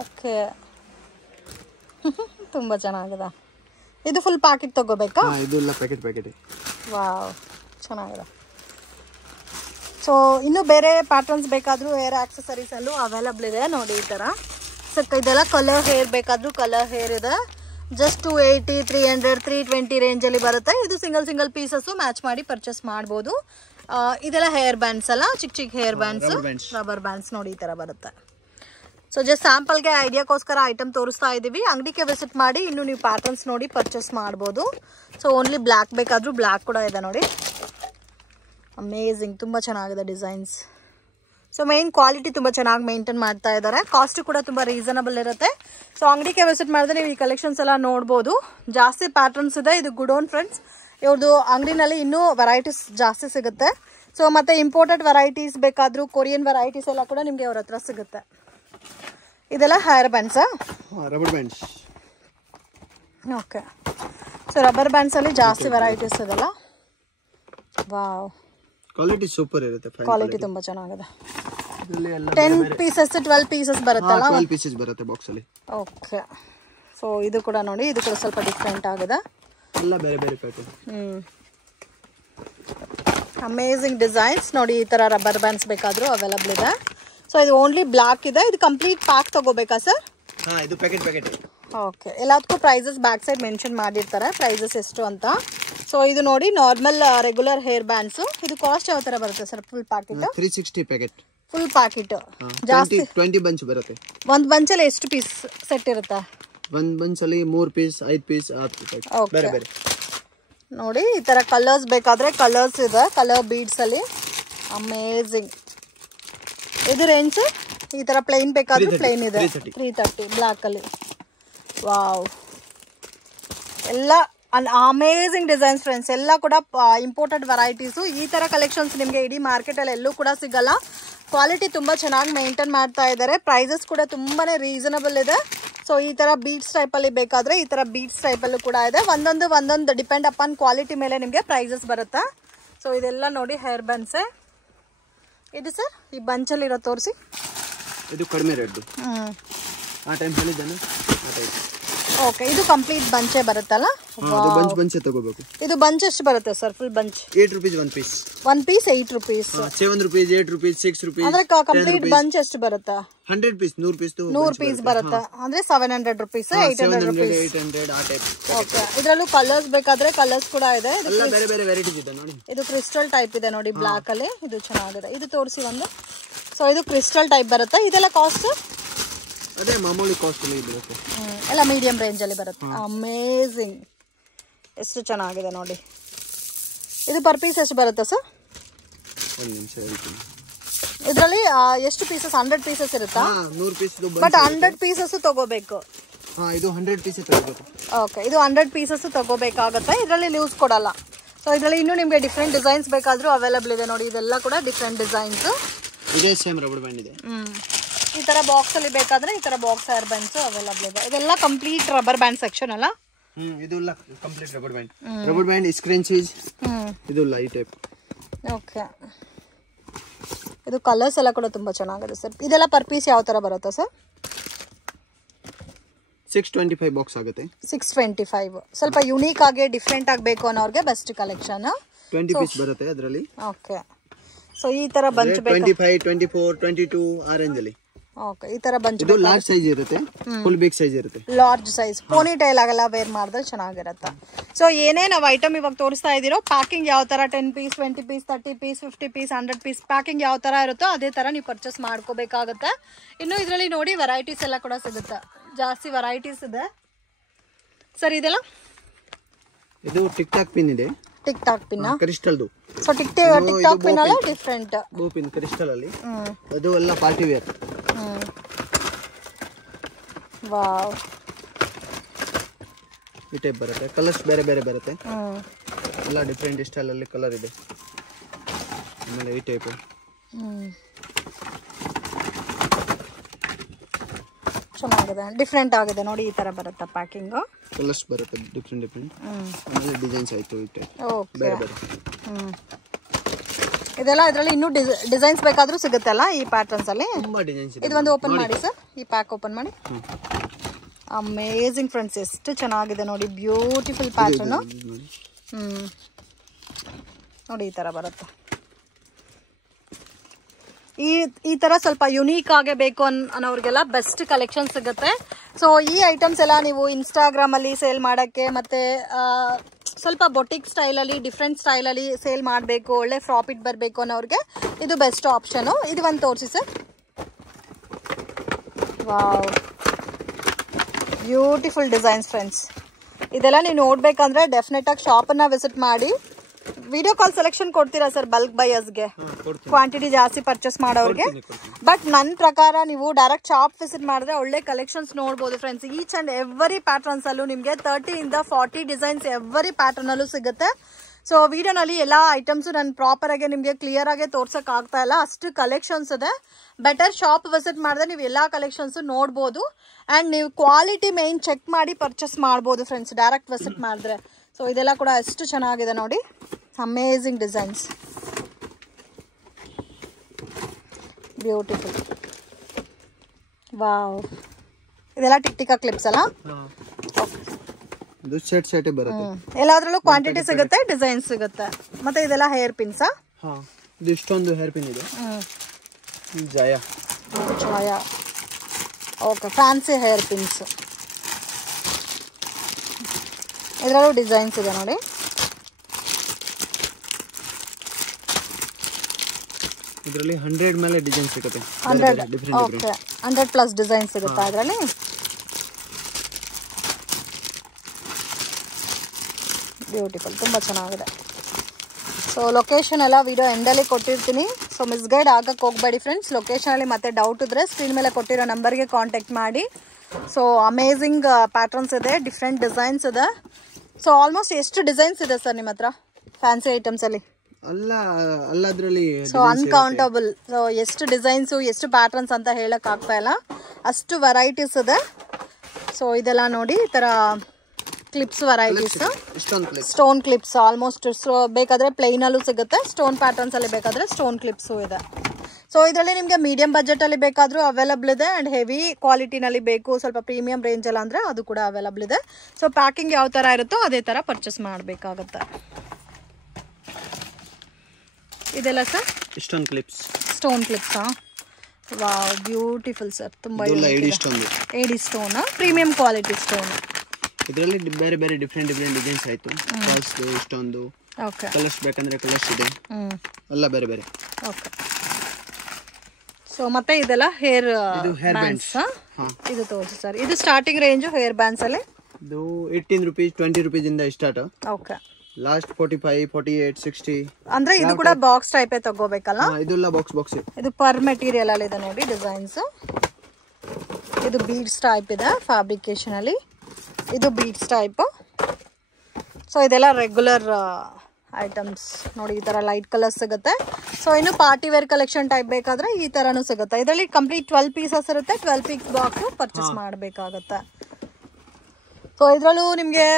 ಓಕೆ, ತುಂಬ ಚೆನ್ನಾಗಿದೆ. ಇದು ಫುಲ್ ಪ್ಯಾಕೆಟ್ ತಗೋಬೇಕಾ? ಇದು ಇಲ್ಲ ಪ್ಯಾಕೆಟ್. ವಾವ್, ಚೆನ್ನಾಗಿದೆ. ಸೊ ಇನ್ನು ಬೇರೆ ಪ್ಯಾಟರ್ನ್ಸ್ ಬೇಕಾದರೂ ಹೇರ್ ಆಕ್ಸೆಸರೀಸ್ ಅಲ್ಲೂ ಅವೈಲಬಲ್ ಇದೆ ನೋಡಿ ಈ ಥರ. ಸೊ ಇದೆಲ್ಲ ಕಲರ್ ಹೇರ್ ಬೇಕಾದರೂ ಕಲರ್ ಹೇರ್ ಇದೆ. ಜಸ್ಟ್ 280 300 320 ರೇಂಜಲ್ಲಿ ಬರುತ್ತೆ. ಇದು ಸಿಂಗಲ್ ಪೀಸಸ್ಸು ಮ್ಯಾಚ್ ಮಾಡಿ ಪರ್ಚೇಸ್ ಮಾಡ್ಬೋದು. ಇದೆಲ್ಲ ಹೇರ್ ಬ್ಯಾಂಡ್ಸ್ ಅಲ್ಲ, ಚಿಕ್ಕ ಹೇರ್ ಬ್ಯಾಂಡ್ಸ್, ರಬ್ಬರ್ ಬ್ಯಾಂಡ್ಸ್ ನೋಡಿ ಈ ಥರ ಬರುತ್ತೆ. ಸೊ ಜಸ್ಟ್ ಸ್ಯಾಂಪಲ್ಗೆ ಐಡಿಯಾಕ್ಕೋಸ್ಕರ ಐಟಮ್ ತೋರಿಸ್ತಾ ಇದ್ದೀವಿ. ಅಂಗಡಿಗೆ ವಿಸಿಟ್ ಮಾಡಿ ಇನ್ನು ನೀವು ಪ್ಯಾಟರ್ನ್ಸ್ ನೋಡಿ ಪರ್ಚೇಸ್ ಮಾಡ್ಬೋದು. ಸೊ ಓನ್ಲಿ ಬ್ಲ್ಯಾಕ್ ಬೇಕಾದರೂ ಬ್ಲ್ಯಾಕ್ ಕೂಡ ಇದೆ ನೋಡಿ. ಅಮೇಝಿಂಗ್, ತುಂಬ ಚೆನ್ನಾಗಿದೆ ಡಿಸೈನ್ಸ್. ಸೊ ಮೇನ್ ಕ್ವಾಲಿಟಿ ತುಂಬ ಚೆನ್ನಾಗಿ ಮೇಂಟೈನ್ ಮಾಡ್ತಾ ಇದ್ದಾರೆ. ಕಾಸ್ಟ್ ಕೂಡ ತುಂಬ ರೀಸನಬಲ್ ಇರುತ್ತೆ. ಸೊ ಅಂಗಡಿಗೆ ವಿಸಿಟ್ ಮಾಡಿದ್ರೆ ನೀವು ಈ ಕಲೆಕ್ಷನ್ಸ್ ಎಲ್ಲ ನೋಡ್ಬೋದು. ಜಾಸ್ತಿ ಪ್ಯಾಟರ್ನ್ಸ್ ಇದೆ. ಇದು ಗುಡೋನ್ ಫ್ರೆಂಡ್ಸ್. ಇವ್ರದ್ದು ಅಂಗಡಿನಲ್ಲಿ ಇನ್ನೂ ವೆರೈಟೀಸ್ ಜಾಸ್ತಿ ಸಿಗುತ್ತೆ. ಸೊ ಮತ್ತೆ ಇಂಪೋರ್ಟೆಡ್ ವೆರೈಟೀಸ್ ಬೇಕಾದರೂ ಕೊರಿಯನ್ ವೆರೈಟೀಸ್ ಎಲ್ಲ ಕೂಡ ನಿಮಗೆ ಅವ್ರ ಹತ್ರ ಸಿಗುತ್ತೆ. ಇದೆಲ್ಲ ಹೇರ್ ಬ್ಯಾಂಡ್ಸಾ? Rubber bands. Okay, so rubber ಬ್ಯಾಂಡ್ಸಲ್ಲಿ ಜಾಸ್ತಿ ವೆರೈಟೀಸ್ ಇದೆಲ್ಲ. ವಾವ್, ಕ್ವಾಲಿಟಿ ಸೂಪರ್ ಇರುತ್ತೆ. ಕ್ವಾಲಿಟಿ ತುಂಬ ಚೆನ್ನಾಗಿದೆ. 10 ಪೀಸಸ್ 12 ಪೀಸಸ್ ಬರುತ್ತಲ್ಲ? 12 ಪೀಸಸ್ ಬರುತ್ತೆ ಬಾಕ್ಸ್ ಅಲ್ಲಿ. ಓಕೆ, ಸೊ ಇದು ಕೂಡ ನೋಡಿ, ಇದು ಕೂಡ ಸ್ವಲ್ಪ ಡಿಫ್ರೆಂಟ್ ಆಗಿದೆ. ಎಲ್ಲ ಬೇರೆ ಪ್ಯಾಟರ್ನ್. ಅಮೇಝಿಂಗ್ ಡಿಸೈನ್ಸ್ ನೋಡಿ. ಈ ತರ ರಬ್ಬರ್ ಬ್ಯಾಂಡ್ಸ್ ಬೇಕಾದರೂ ಅವೈಲಬಲ್ ಇದೆ. ಸೊ ಇದು ಓನ್ಲಿ ಬ್ಲ್ಯಾಕ್ ಇದೆ. ಇದು ಕಂಪ್ಲೀಟ್ ಪ್ಯಾಕ್ ತಗೋಬೇಕಾ ಸರ್? ಇದು ಪ್ಯಾಕೆಟ್. ಓಕೆ, ಎಲ್ಲದಕ್ಕೂ ಪ್ರೈಸಸ್ ಬ್ಯಾಕ್ ಸೈಡ್ ಮೆನ್ಷನ್ ಮಾಡಿರ್ತಾರೆ, ಪ್ರೈಸಸ್ ಎಷ್ಟು ಅಂತ. ಸೊ ಇದು ನೋಡಿ ನಾರ್ಮಲ್ ರೆಗ್ಯುಲರ್ ಹೇರ್ ಬ್ಯಾಂಡ್ಸ್. ಇದು ಕಾಸ್ಟ್ ಯಾವ ತರ ಬರುತ್ತೆ sir? Full packet 360 packet. Full packet ಜಾಸ್ತಿ 20 ಬಂಚ್ ಬರುತ್ತೆ. ಒಂದು ಬಂಚಲ್ಲಿ ಎಷ್ಟು ಪೀಸ್ ಸೆಟ್ ಇರುತ್ತೆ? ಒಂದು ಬಂಚಲ್ಲಿ 3 ಪೀಸ್ 5 ಪೀಸ್ ಬೇರೆ. ನೋಡಿ ಈ ತರ ಕಲರ್ಸ್ ಬೇಕಾದ್ರೆ ಕಲರ್ಸ್ ಇದೆ, ಕಲರ್ ಬೀಡ್ಸ್ ಅಲ್ಲಿ. ಅಮೇಝಿಂಗ್. ಇದು ರೇಂಜ್ ಈ ತರ ಪ್ಲೇನ್ ಬೇಕಾದ್ರೆ ಪ್ಲೇನ್ ಇದೆ 330 ಬ್ಲ್ಯಾಕ್ ಅಲ್ಲಿ. ವಾವ್, ಎಲ್ಲ ಅಮೇಝಿಂಗ್ ಡಿಸೈನ್ಸ್ ಫ್ರೆಂಡ್ಸ್. ಎಲ್ಲ ಕೂಡ ಇಂಪೋರ್ಟೆಡ್ ವೆರೈಟೀಸು. ಈ ತರ ಕಲೆಕ್ಷನ್ಸ್ ನಿಮಗೆ ಇಡೀ ಮಾರ್ಕೆಟಲ್ಲಿ ಎಲ್ಲೂ ಕೂಡ ಸಿಗಲ್ಲ. ಕ್ವಾಲಿಟಿ ತುಂಬ ಚೆನ್ನಾಗಿ ಮೇಂಟೈನ್ ಮಾಡ್ತಾ ಇದ್ದಾರೆ. ಪ್ರೈಸಸ್ ಕೂಡ ತುಂಬಾನೇ ರೀಸನಬಲ್ ಇದೆ. ಸೊ ಈ ತರ ಬೀಡ್ಸ್ ಟೈಪಲ್ಲಿ ಬೇಕಾದ್ರೆ ಈ ತರ ಬೀಡ್ಸ್ ಟೈಪಲ್ಲೂ ಕೂಡ ಇದೆ. ಒಂದೊಂದು ಡಿಪೆಂಡ್ ಅಪಾನ್ ಕ್ವಾಲಿಟಿ ಮೇಲೆ ನಿಮಗೆ ಪ್ರೈಸಸ್ ಬರುತ್ತೆ. ಸೊ ಇದೆಲ್ಲ ನೋಡಿ ಹೇರ್ ಬ್ಯಾಂಡ್ಸೆ. ಇದು ಸರ್ ಈ ಬಂಚಲ್ಲಿ ಇರೋ ತೋರಿಸಿ. ಇದು ಕಡಿಮೆ ರೇಟ್. ಆ ಟೈಮ್ ಹೇಳಿದ್ದಾನೆ ಆ ಟೈಪ್. ಓಕೆ, ಇದು ಕಂಪ್ಲೀಟ್ ಬಂಚೇ ಬರುತ್ತಲ್ಲ? ಅದು ಬಂಚೇ ತಗೋಬೇಕು. ಇದು ಬಂಚ್ ಎಷ್ಟು ಬರುತ್ತೆ ಸರ್? ಫುಲ್ ಬಂಚ್ 8 ರೂಪೀಸ್ ಒಂದು ಪೀಸ್. ಒಂದು piece 8 rupees. 7 rupees 8 rupees 6 rupees. ಅಂದ್ರೆ ಕಂಪ್ಲೀಟ್ ಬಂಚ್ ಎಷ್ಟು ಬರುತ್ತೆ? 100 ಪೀಸ್ 100 ಪೀಸ್ ಬರುತ್ತೆ. ಅಂದ್ರೆ 700 ರೂಪೀಸ್ 800 ರೂಪೀಸ್ 800 ಆ ಟೈಪ್. ಓಕೆ, ಇದರಲ್ಲೂ ಕಲರ್ಸ್ ಬೇಕಾದ್ರೆ ಕಲರ್ಸ್ ಕೂಡ ಇದೆ. ಎಲ್ಲ ಬೇರೆ ವೆರೈಟೀಸ್ ಇದೆ ನೋಡಿ. ಇದು ಕ್ರಿಸ್ಟಲ್ ಟೈಪ್ ಇದೆ ನೋಡಿ ಬ್ಲಾಕ್ ಅಲ್ಲಿ. ಇದು ಚೆನ್ನಾಗಿದೆ. ಇದು ತೋರಿಸಿ ಒಂದು. ಸೊ ಇದು ಕ್ರಿಸ್ಟಲ್ ಟೈಪ್ ಬರುತ್ತೆ. ಇದೆಲ್ಲ ಕಾಸ್ಟ್ ಅದೇ ಮಾಮೂಲಿ ಕಾಸ್ಟ್ ಅಲ್ಲಿ ಬರುತ್ತೆ. ಎಲ್ಲ ಮೀಡಿಯಂ ರೇಂಜ್ ಅಲ್ಲಿ ಬರುತ್ತೆ. ಅಮೇಝಿಂಗ್, ಎಷ್ಟು ಚೆನ್ನಾಗಿದೆ ನೋಡಿ. ಇದು ಪರ್ ಪೀಸ್ ಎಷ್ಟು ಬರುತ್ತೆ ಸರ್? ಒಂದು ನಿಮಿಷ ಹೇಳ್ತೀನಿ. ಇದರಲ್ಲಿ ಎಷ್ಟು ಪೀಸಸ್? 100 ಪೀಸಸ್ ಇರುತ್ತಾ? 100 ಪೀಸ್. ಬಟ್ 100 ಪೀಸಸ್ ತಗೋಬೇಕು. ಇದು 100 ಪೀಸ್ ತಗೋಬೇಕು. ಓಕೆ, ಇದು 100 ಪೀಸಸ್ ತಗೋಬೇಕಾಗುತ್ತೆ. ಇದರಲ್ಲಿ ಲೂಸ್ ಕೊಡಲ್ಲ. ಸೊ ಇದರಲ್ಲಿ ಇನ್ನೂ ನಿಮಗೆ ಡಿಫ್ರೆಂಟ್ ಡಿಸೈನ್ಸ್ ಬೇಕಾದರೂ ಅವೈಲಬಲ್ ಇದೆ ನೋಡಿ. ಇದೆಲ್ಲ ಕೂಡ ಡಿಫ್ರೆಂಟ್ ಡಿಸೈನ್ಸ್. ಇದೇ ಸೇಮ್ ರಬ್ಬರ್ ಬ್ಯಾಂಡ್ ಇದೆ. ಈ ತರ ಬಾಕ್ಸ್ ಅಲ್ಲಿ ಬೇಕಾದ್ರೆ ಈ ತರ ಬಾಕ್ಸ್ ಹೇರ್ ಬ್ಯಾಂಡ್ಸ್ ಅವೈಲಬಲ್ ಇದೆ. ಇದೆಲ್ಲ ಕಂಪ್ಲೀಟ್ ರಬ್ಬರ್ ಬ್ಯಾಂಡ್ ಸೆಕ್ಷನ್ ಅಲ್ಲ? ಇದು ಇಲ್ಲ complete rubber band. Rubber band ಸ್ಕ್ರಂಚೀಸ್. ಇದು ಇಲ್ಲ ಈ ಟೈಪ್. ಓಕೆ, ಇದು ಕಲರ್ಸ್ ಎಲ್ಲ ಕೂಡ ತುಂಬಾ ಚೆನ್ನಾಗಿದೆ ಸರ್. ಇದೆಲ್ಲ ಪರ್ ಪೀಸ್ ಯಾವ ತರ ಬರುತ್ತೆ ಸರ್? 625 ಬಾಕ್ಸ್ ಆಗುತ್ತೆ. 625. ಸ್ವಲ್ಪ ಯುನೀಕ್ ಆಗಿ ಡಿಫ್ರೆಂಟ್ ಆಗಬೇಕು ಅನ್ನೋರಿಗೆ ಬೆಸ್ಟ್ ಕಲೆಕ್ಷನ್. 20 ಪೀಸ್ ಬರುತ್ತೆ ಅದರಲ್ಲಿ. ಓಕೆ, ಸೊ ಈ ತರ ಬಂಚ್ ಬೇಕು. 25 24 22 ಆ ರೇಂಜ್ ಅಲ್ಲಿ. ಓಕೆ, ಈ ತರ ಬಂಚ್ ಇದು ಲಾರ್ಜ್ ಸೈಜ್ ಇರುತ್ತೆ, ಫುಲ್ ಬಿಗ್ ಸೈಜ್ ಇರುತ್ತೆ. ಲಾರ್ಜ್ ಸೈಜ್ ಪೋನಿ ಟೈಲ್ ಆಗಲ್ಲ ವೇರ್ ಮಾಡಿದ್ರೆ ಚೆನ್ನಾಗಿರುತ್ತೆ. ಸೊ ಏನೇ ನಾವು ಐಟಮ್ ಇವಾಗ ತೋರಿಸ್ತಾ ಇದ್ದೀರೋ ಪ್ಯಾಕಿಂಗ್ ಯಾವ ತರ 10 piece 20 piece 30 piece 50 piece 100 piece packing ಯಾವ ತರ ಇರುತ್ತೋ ಅದೇ ತರ ನೀವು ಪರ್ಚೇಸ್ ಮಾಡ್ಕೋಬೇಕಾಗುತ್ತೆ. ಇನ್ನು ಇದರಲ್ಲಿ ನೋಡಿ ವೆರೈಟೀಸ್ ಎಲ್ಲ ಕೂಡ ಸಿಗುತ್ತೆ. ಜಾಸ್ತಿ ವೆರೈಟೀಸ್ ಇದೆ ಸರ್. ಇದೆಲ್ಲ ಇದು ಟಿಕ್ ಟಾಕ್ ಪಿನ್ ಇದೆ. ಟಿಕ್ ಟಾಕ್ ಪಿನ್ ಕ್ರಿಸ್ಟಲ್ದು. ಸೊ ಟಿಕ್ ಟಾಕ್ ಪಿನ್ ಅಲ್ಲ ಡಿಫ್ರೆಂಟ್ ಬೋ ಪಿನ್ ಕ್ರಿಸ್ಟಲ್ ಅಲ್ಲಿ. ಅದು ಎಲ್ಲ ಪಾರ್ಟಿ ವೇರ್. ವಾವ್, ಈ ಟೈಪ್ ಬರುತ್ತೆ. ಕಲರ್ಸ್ ಬೇರೆ ಬೇರೆ ಬರುತ್ತೆ. ಎಲ್ಲ ಡಿಫ್ರೆಂಟ್ ಸ್ಟೈಲ್ ಅಲ್ಲಿ ಕಲರ್ ಇದೆ. ಆಮೇಲೆ ಈ ಟೈಪ್ ಚೆನ್ನಾಗಿದೆ, ಡಿಫ್ರೆಂಟ್ ಆಗಿದೆ ನೋಡಿ. ಈ ತರ ಬರುತ್ತೆ ಪ್ಯಾಕಿಂಗ್. ಕಲರ್ಸ್ ಬರುತ್ತೆ ಡಿಫ್ರೆಂಟ್ ಡಿಫ್ರೆಂಟ್. ಆಮೇಲೆ ಡಿಸೈನ್ಸ್ ಆಯ್ತು ಈ ಟೈಪ್ ಬೇರೆ ಬೇರೆ. ಇದೆಲ್ಲ ಇದರಲ್ಲಿ ಇನ್ನೂ ಡಿಸೈನ್ಸ್ ಬೇಕಾದ್ರೂ ಸಿಗುತ್ತಲ್ಲ ಈ ಪ್ಯಾಟರ್ನ್ಸ್ ಅಲ್ಲಿ. ತುಂಬಾ ಡಿಸೈನ್ಸ್ ಇದೆ. ಇದೊಂದು ಓಪನ್ ಮಾಡಿ ಸರ್, ಈ ಪ್ಯಾಕ್ ಓಪನ್ ಮಾಡಿ. ಅಮೇಜಿಂಗ್ ಫ್ರೆಂಡ್ಸ್, ಎಷ್ಟು ಚೆನ್ನಾಗಿದೆ ನೋಡಿ, ಬ್ಯೂಟಿಫುಲ್ ಪ್ಯಾಟರ್ನ್. ನೋಡಿ ಈ ತರ ಬರುತ್ತೆ. ಈ ತರ ಸ್ವಲ್ಪ ಯುನೀಕ್ ಆಗೇ ಬೇಕು ಅನ್ನೋರಿಗೆಲ್ಲ ಬೆಸ್ಟ್ ಕಲೆಕ್ಷನ್ ಸಿಗುತ್ತೆ. ಸೊ ಈ ಐಟಮ್ಸ್ ಎಲ್ಲ ನೀವು ಇನ್ಸ್ಟಾಗ್ರಾಮ್ ಅಲ್ಲಿ ಸೇಲ್ ಮಾಡಕ್ಕೆ, ಮತ್ತೆ ಸ್ವಲ್ಪ ಬೊಟಿಕ್ ಸ್ಟೈಲ್ ಅಲ್ಲಿ ಡಿಫ್ರೆಂಟ್ ಸ್ಟೈಲ್ ಅಲ್ಲಿ ಸೇಲ್ ಮಾಡಬೇಕು, ಒಳ್ಳೆ ಪ್ರಾಫಿಟ್ ಬರಬೇಕು ಅನ್ನೋರಿಗೆ ಇದು ಬೆಸ್ಟ್ ಆಪ್ಷನ್. ಇದು ಒಂದು ತೋರಿಸಿ sir. Wow, beautiful designs friends. ಇದೆಲ್ಲ ನೀವು ನೋಡ್ಬೇಕಂದ್ರೆ ಡೆಫಿನೆಟ್ ಆಗಿ ಶಾಪನ್ನ ವಿಸಿಟ್ ಮಾಡಿ. ವಿಡಿಯೋ ಕಾಲ್ ಸೆಲೆಕ್ಷನ್ ಕೊಡ್ತೀರಾ ಸರ್ ಬಲ್ಕ್ ಬೈಯರ್ಸ್ಗೆ, ಕ್ವಾಂಟಿಟಿ ಜಾಸ್ತಿ ಪರ್ಚೇಸ್ ಮಾಡೋರಿಗೆ? ಬಟ್ ನನ್ನ ಪ್ರಕಾರ ನೀವು ಡೈರೆಕ್ಟ್ ಶಾಪ್ ವಿಸಿಟ್ ಮಾಡಿದ್ರೆ ಒಳ್ಳೆ ಕಲೆಕ್ಷನ್ಸ್ ನೋಡ್ಬೋದು friends. Each and every patterns ಅಲ್ಲೂ ನಿಮಗೆ 30 ಇಂದ 40 ಡಿಸೈನ್ಸ್ ಎವ್ರಿ ಪ್ಯಾಟರ್ನ್ ಅಲ್ಲೂ ಸಿಗುತ್ತೆ. ಸೊ ವಿಡಿಯೋನಲ್ಲಿ ಎಲ್ಲ ಐಟಮ್ಸು ನಾನು ಪ್ರಾಪರ್ ಆಗಿ ನಿಮಗೆ ಕ್ಲಿಯರ್ ಆಗಿ ತೋರ್ಸಕ್ ಆಗ್ತಾ ಇಲ್ಲ, ಅಷ್ಟು ಕಲೆಕ್ಷನ್ಸ್ ಇದೆ. ಬೆಟರ್ ಶಾಪ್ ವಿಸಿಟ್ ಮಾಡಿದ್ರೆ ನೀವು ಎಲ್ಲ ಕಲೆಕ್ಷನ್ಸ್ ನೋಡ್ಬೋದು. ಅಂಡ್ ನೀವು ಕ್ವಾಲಿಟಿ ಮೇನ್ ಚೆಕ್ ಮಾಡಿ ಪರ್ಚೇಸ್ ಮಾಡ್ಬೋದು ಫ್ರೆಂಡ್ಸ್, ಡೈರೆಕ್ಟ್ ವಿಸಿಟ್ ಮಾಡಿದ್ರೆ. ಸೊ ಇದೆಲ್ಲ ಕೂಡ ಎಷ್ಟು ಚೆನ್ನಾಗಿದೆ ನೋಡಿ, ಅಮೇಜಿಂಗ್ ಡಿಸೈನ್ಸ್, ಬ್ಯೂಟಿಫುಲ್. ವಾವ್, ಇದೆಲ್ಲ ಟಿಕ್ ಕ್ಲಿಪ್ಸ್ ಅಲ್ಲ? ಇದು ಸೆಟ್ ಬರುತ್ತೆ. ಎಲ್ಲಾದ್ರಲ್ಲೂ ಕ್ವಾಂಟಿಟಿ ಸಿಗುತ್ತೆ, ಡಿಸೈನ್ ಸಿಗುತ್ತೆ. ಮತ್ತೆ ಇದೆಲ್ಲ ಹೇರ್ ಪಿನ್ಸ್. ಇದು ಇಷ್ಟೊಂದು ಹೇರ್ ಪಿನ್ ಇದೆ. Jaya okay, fancy hair pins. ಇದರಲ್ಲೂ ಡಿಸೈನ್ಸ್ ಇದೆ ನೋಡಿ. ಇದರಲ್ಲಿ 100 ಮೇಲೆ ಡಿಸೈನ್ ಸಿಗುತ್ತೆ. 100 ಪ್ಲಸ್ ಡಿಸೈನ್ ಸಿಗುತ್ತೆ ಅದರಲ್ಲಿ. ಬ್ಯೂಟಿಫುಲ್, ತುಂಬಾ ಚೆನ್ನಾಗಿದೆ. ಸೊ ಲೊಕೇಶನ್ ಎಲ್ಲ ವಿಡಿಯೋ ಎಂಡಲ್ಲಿ ಕೊಟ್ಟಿರ್ತೀನಿ. ಸೊ ಮಿಸ್ಗೈಡ್ ಆಗಕ್ಕೆ ಹೋಗಬೇಡಿ ಫ್ರೆಂಡ್ಸ್. ಲೊಕೇಶನಲ್ಲಿ ಮತ್ತೆ ಡೌಟ್ ಇದ್ರೆ ಸ್ಕ್ರೀನ್ ಮೇಲೆ ಕೊಟ್ಟಿರೋ ನಂಬರ್ಗೆ ಕಾಂಟ್ಯಾಕ್ಟ್ ಮಾಡಿ. ಸೊ ಅಮೇಜಿಂಗ್ ಪ್ಯಾಟರ್ನ್ಸ್ ಇದೆ, ಡಿಫ್ರೆಂಟ್ ಡಿಸೈನ್ಸ್ ಇದೆ. ಸೊ ಆಲ್ಮೋಸ್ಟ್ ಎಷ್ಟು ಡಿಸೈನ್ಸ್ ಇದೆ ಸರ್ ನಿಮ್ಮ ಹತ್ರ ಫ್ಯಾನ್ಸಿ ಐಟಮ್ಸ್ ಅಲ್ಲಿ? So uncountable. ಸೊ ಎಷ್ಟು ಡಿಸೈನ್ಸು ಎಷ್ಟು ಪ್ಯಾಟರ್ನ್ಸ್ ಅಂತ ಹೇಳಕ್ ಆಗ್ತಾ ಇಲ್ಲ, ಅಷ್ಟು ವೆರೈಟೀಸ್ ಇದೆ. ಸೊ ಇದೆಲ್ಲ ನೋಡಿ, ಈ ತರ clips varieties, stone clips. Almost ಬೇಕಾದ್ರೆ ಪ್ಲೈನ್ ಅಲ್ಲೂ ಸಿಗುತ್ತೆ, ಸ್ಟೋನ್ ಪ್ಯಾಟರ್ನ್ಸ್ ಅಲ್ಲಿ ಬೇಕಾದ್ರೆ ಸ್ಟೋನ್ ಕ್ಲಿಪ್ಸು ಇದೆ. ಸೊ ಇದರಲ್ಲಿ ನಿಮಗೆ ಮೀಡಿಯಂ ಬಜೆಟ್ ಅಲ್ಲಿ ಬೇಕಾದ್ರೂ ಅವೈಲಬಲ್ ಇದೆ. ಅಂಡ್ ಹೆವಿ ಕ್ವಾಲಿಟಿನಲ್ಲಿ ಬೇಕು, ಸ್ವಲ್ಪ ಪ್ರೀಮಿಯಂ ರೇಂಜ್ ಅಲ್ಲ ಅಂದ್ರೆ ಅದು ಕೂಡ ಅವೈಲಬಲ್ ಇದೆ. ಸೊ ಪ್ಯಾಕಿಂಗ್ ಯಾವ ತರ ಇರುತ್ತೋ ಅದೇ ತರ ಪರ್ಚೇಸ್ ಮಾಡಬೇಕಾಗುತ್ತೆ. ಇದೆಲ್ಲ sir stone clips. Wow, beautiful sir. ತುಂಬಾ ಏಡಿ ಸ್ಟೋನ್, ಪ್ರೀಮಿಯಂ ಕ್ವಾಲಿಟಿ ಸ್ಟೋನ್. ಇದರಲ್ಲಿ ಬೇರೆ ಬೇರೆ ಡಿಫ್ರೆಂಟ್ ಡಿಸೈನ್ಸ್ ಆಯ್ತು. ಫಾಲ್ಸ್ ಇಷ್ಟೊಂದು ಕಲರ್ಸ್ ಬೇಕಂದ್ರೆ ಕಲರ್ಸ್ ಇದೆ, ಎಲ್ಲ ಬೇರೆ ಬೇರೆ. ಓಕೆ. ಸೊ ಮತ್ತೆ ಇದೆಲ್ಲ ಹೇರ್ ಬ್ಯಾಂಡ್ಸ್. ಇದು ತೋರಿಸಿ ಸರ್. ಇದು ಸ್ಟಾರ್ಟಿಂಗ್ ರೇಂಜ್ ಹೇರ್ ಬ್ಯಾಂಡ್ಸ್ ಅಲ್ಲಿ ಇದು 18 ರೂಪೀಸ್ 20 ರೂಪೀಸ್ ಇಂದ ಸ್ಟಾರ್ಟ್. ಓಕೆ. ಲಾಸ್ಟ್ 45 48 60. ಅಂದ್ರೆ ಇದು ಕೂಡ ಬಾಕ್ಸ್ ಟೈಪ್ ತಗೋಬೇಕಲ್ಲ? ಇದೆಲ್ಲ ಬಾಕ್ಸ್. ಇದು ಪರ್ ಮೆಟೀರಿಯಲ್ ಅಲ್ಲಿ ಇದೆ ನೋಡಿ ಡಿಸೈನ್ಸ್. ಇದು ಬೀಡ್ಸ್ ಟೈಪ್ ಇದೆ ಫ್ಯಾಬ್ರಿಕೇಶನ್ ಅಲ್ಲಿ. ಇದು ಬೀಡ್ಸ್ ಟೈಪ್. ಸೊ ಇದೆಲ್ಲ ರೆಗ್ಯುಲರ್ ಐಟಮ್ಸ್ ನೋಡಿ. ಈ ತರ ಲೈಟ್ ಕಲರ್ ಸಿಗುತ್ತೆ. ಸೊ ಇನ್ನು ಪಾರ್ಟಿ ವೇರ್ ಕಲೆಕ್ಷನ್ ಟೈಪ್ ಬೇಕಾದ್ರೆ ಈ ತರನು ಸಿಗುತ್ತೆ. ಇದರಲ್ಲಿ ಕಂಪ್ಲೀಟ್ 12 ಪೀಸಸ್ ಇರುತ್ತೆ. 12 ಪೀಸ್ ಬಾಕ್ಸ್ ಪರ್ಚೇಸ್ ಮಾಡಬೇಕಾಗತ್ತೆ. ಸೊ ಇದರಲ್ಲೂ ನಿಮಗೆ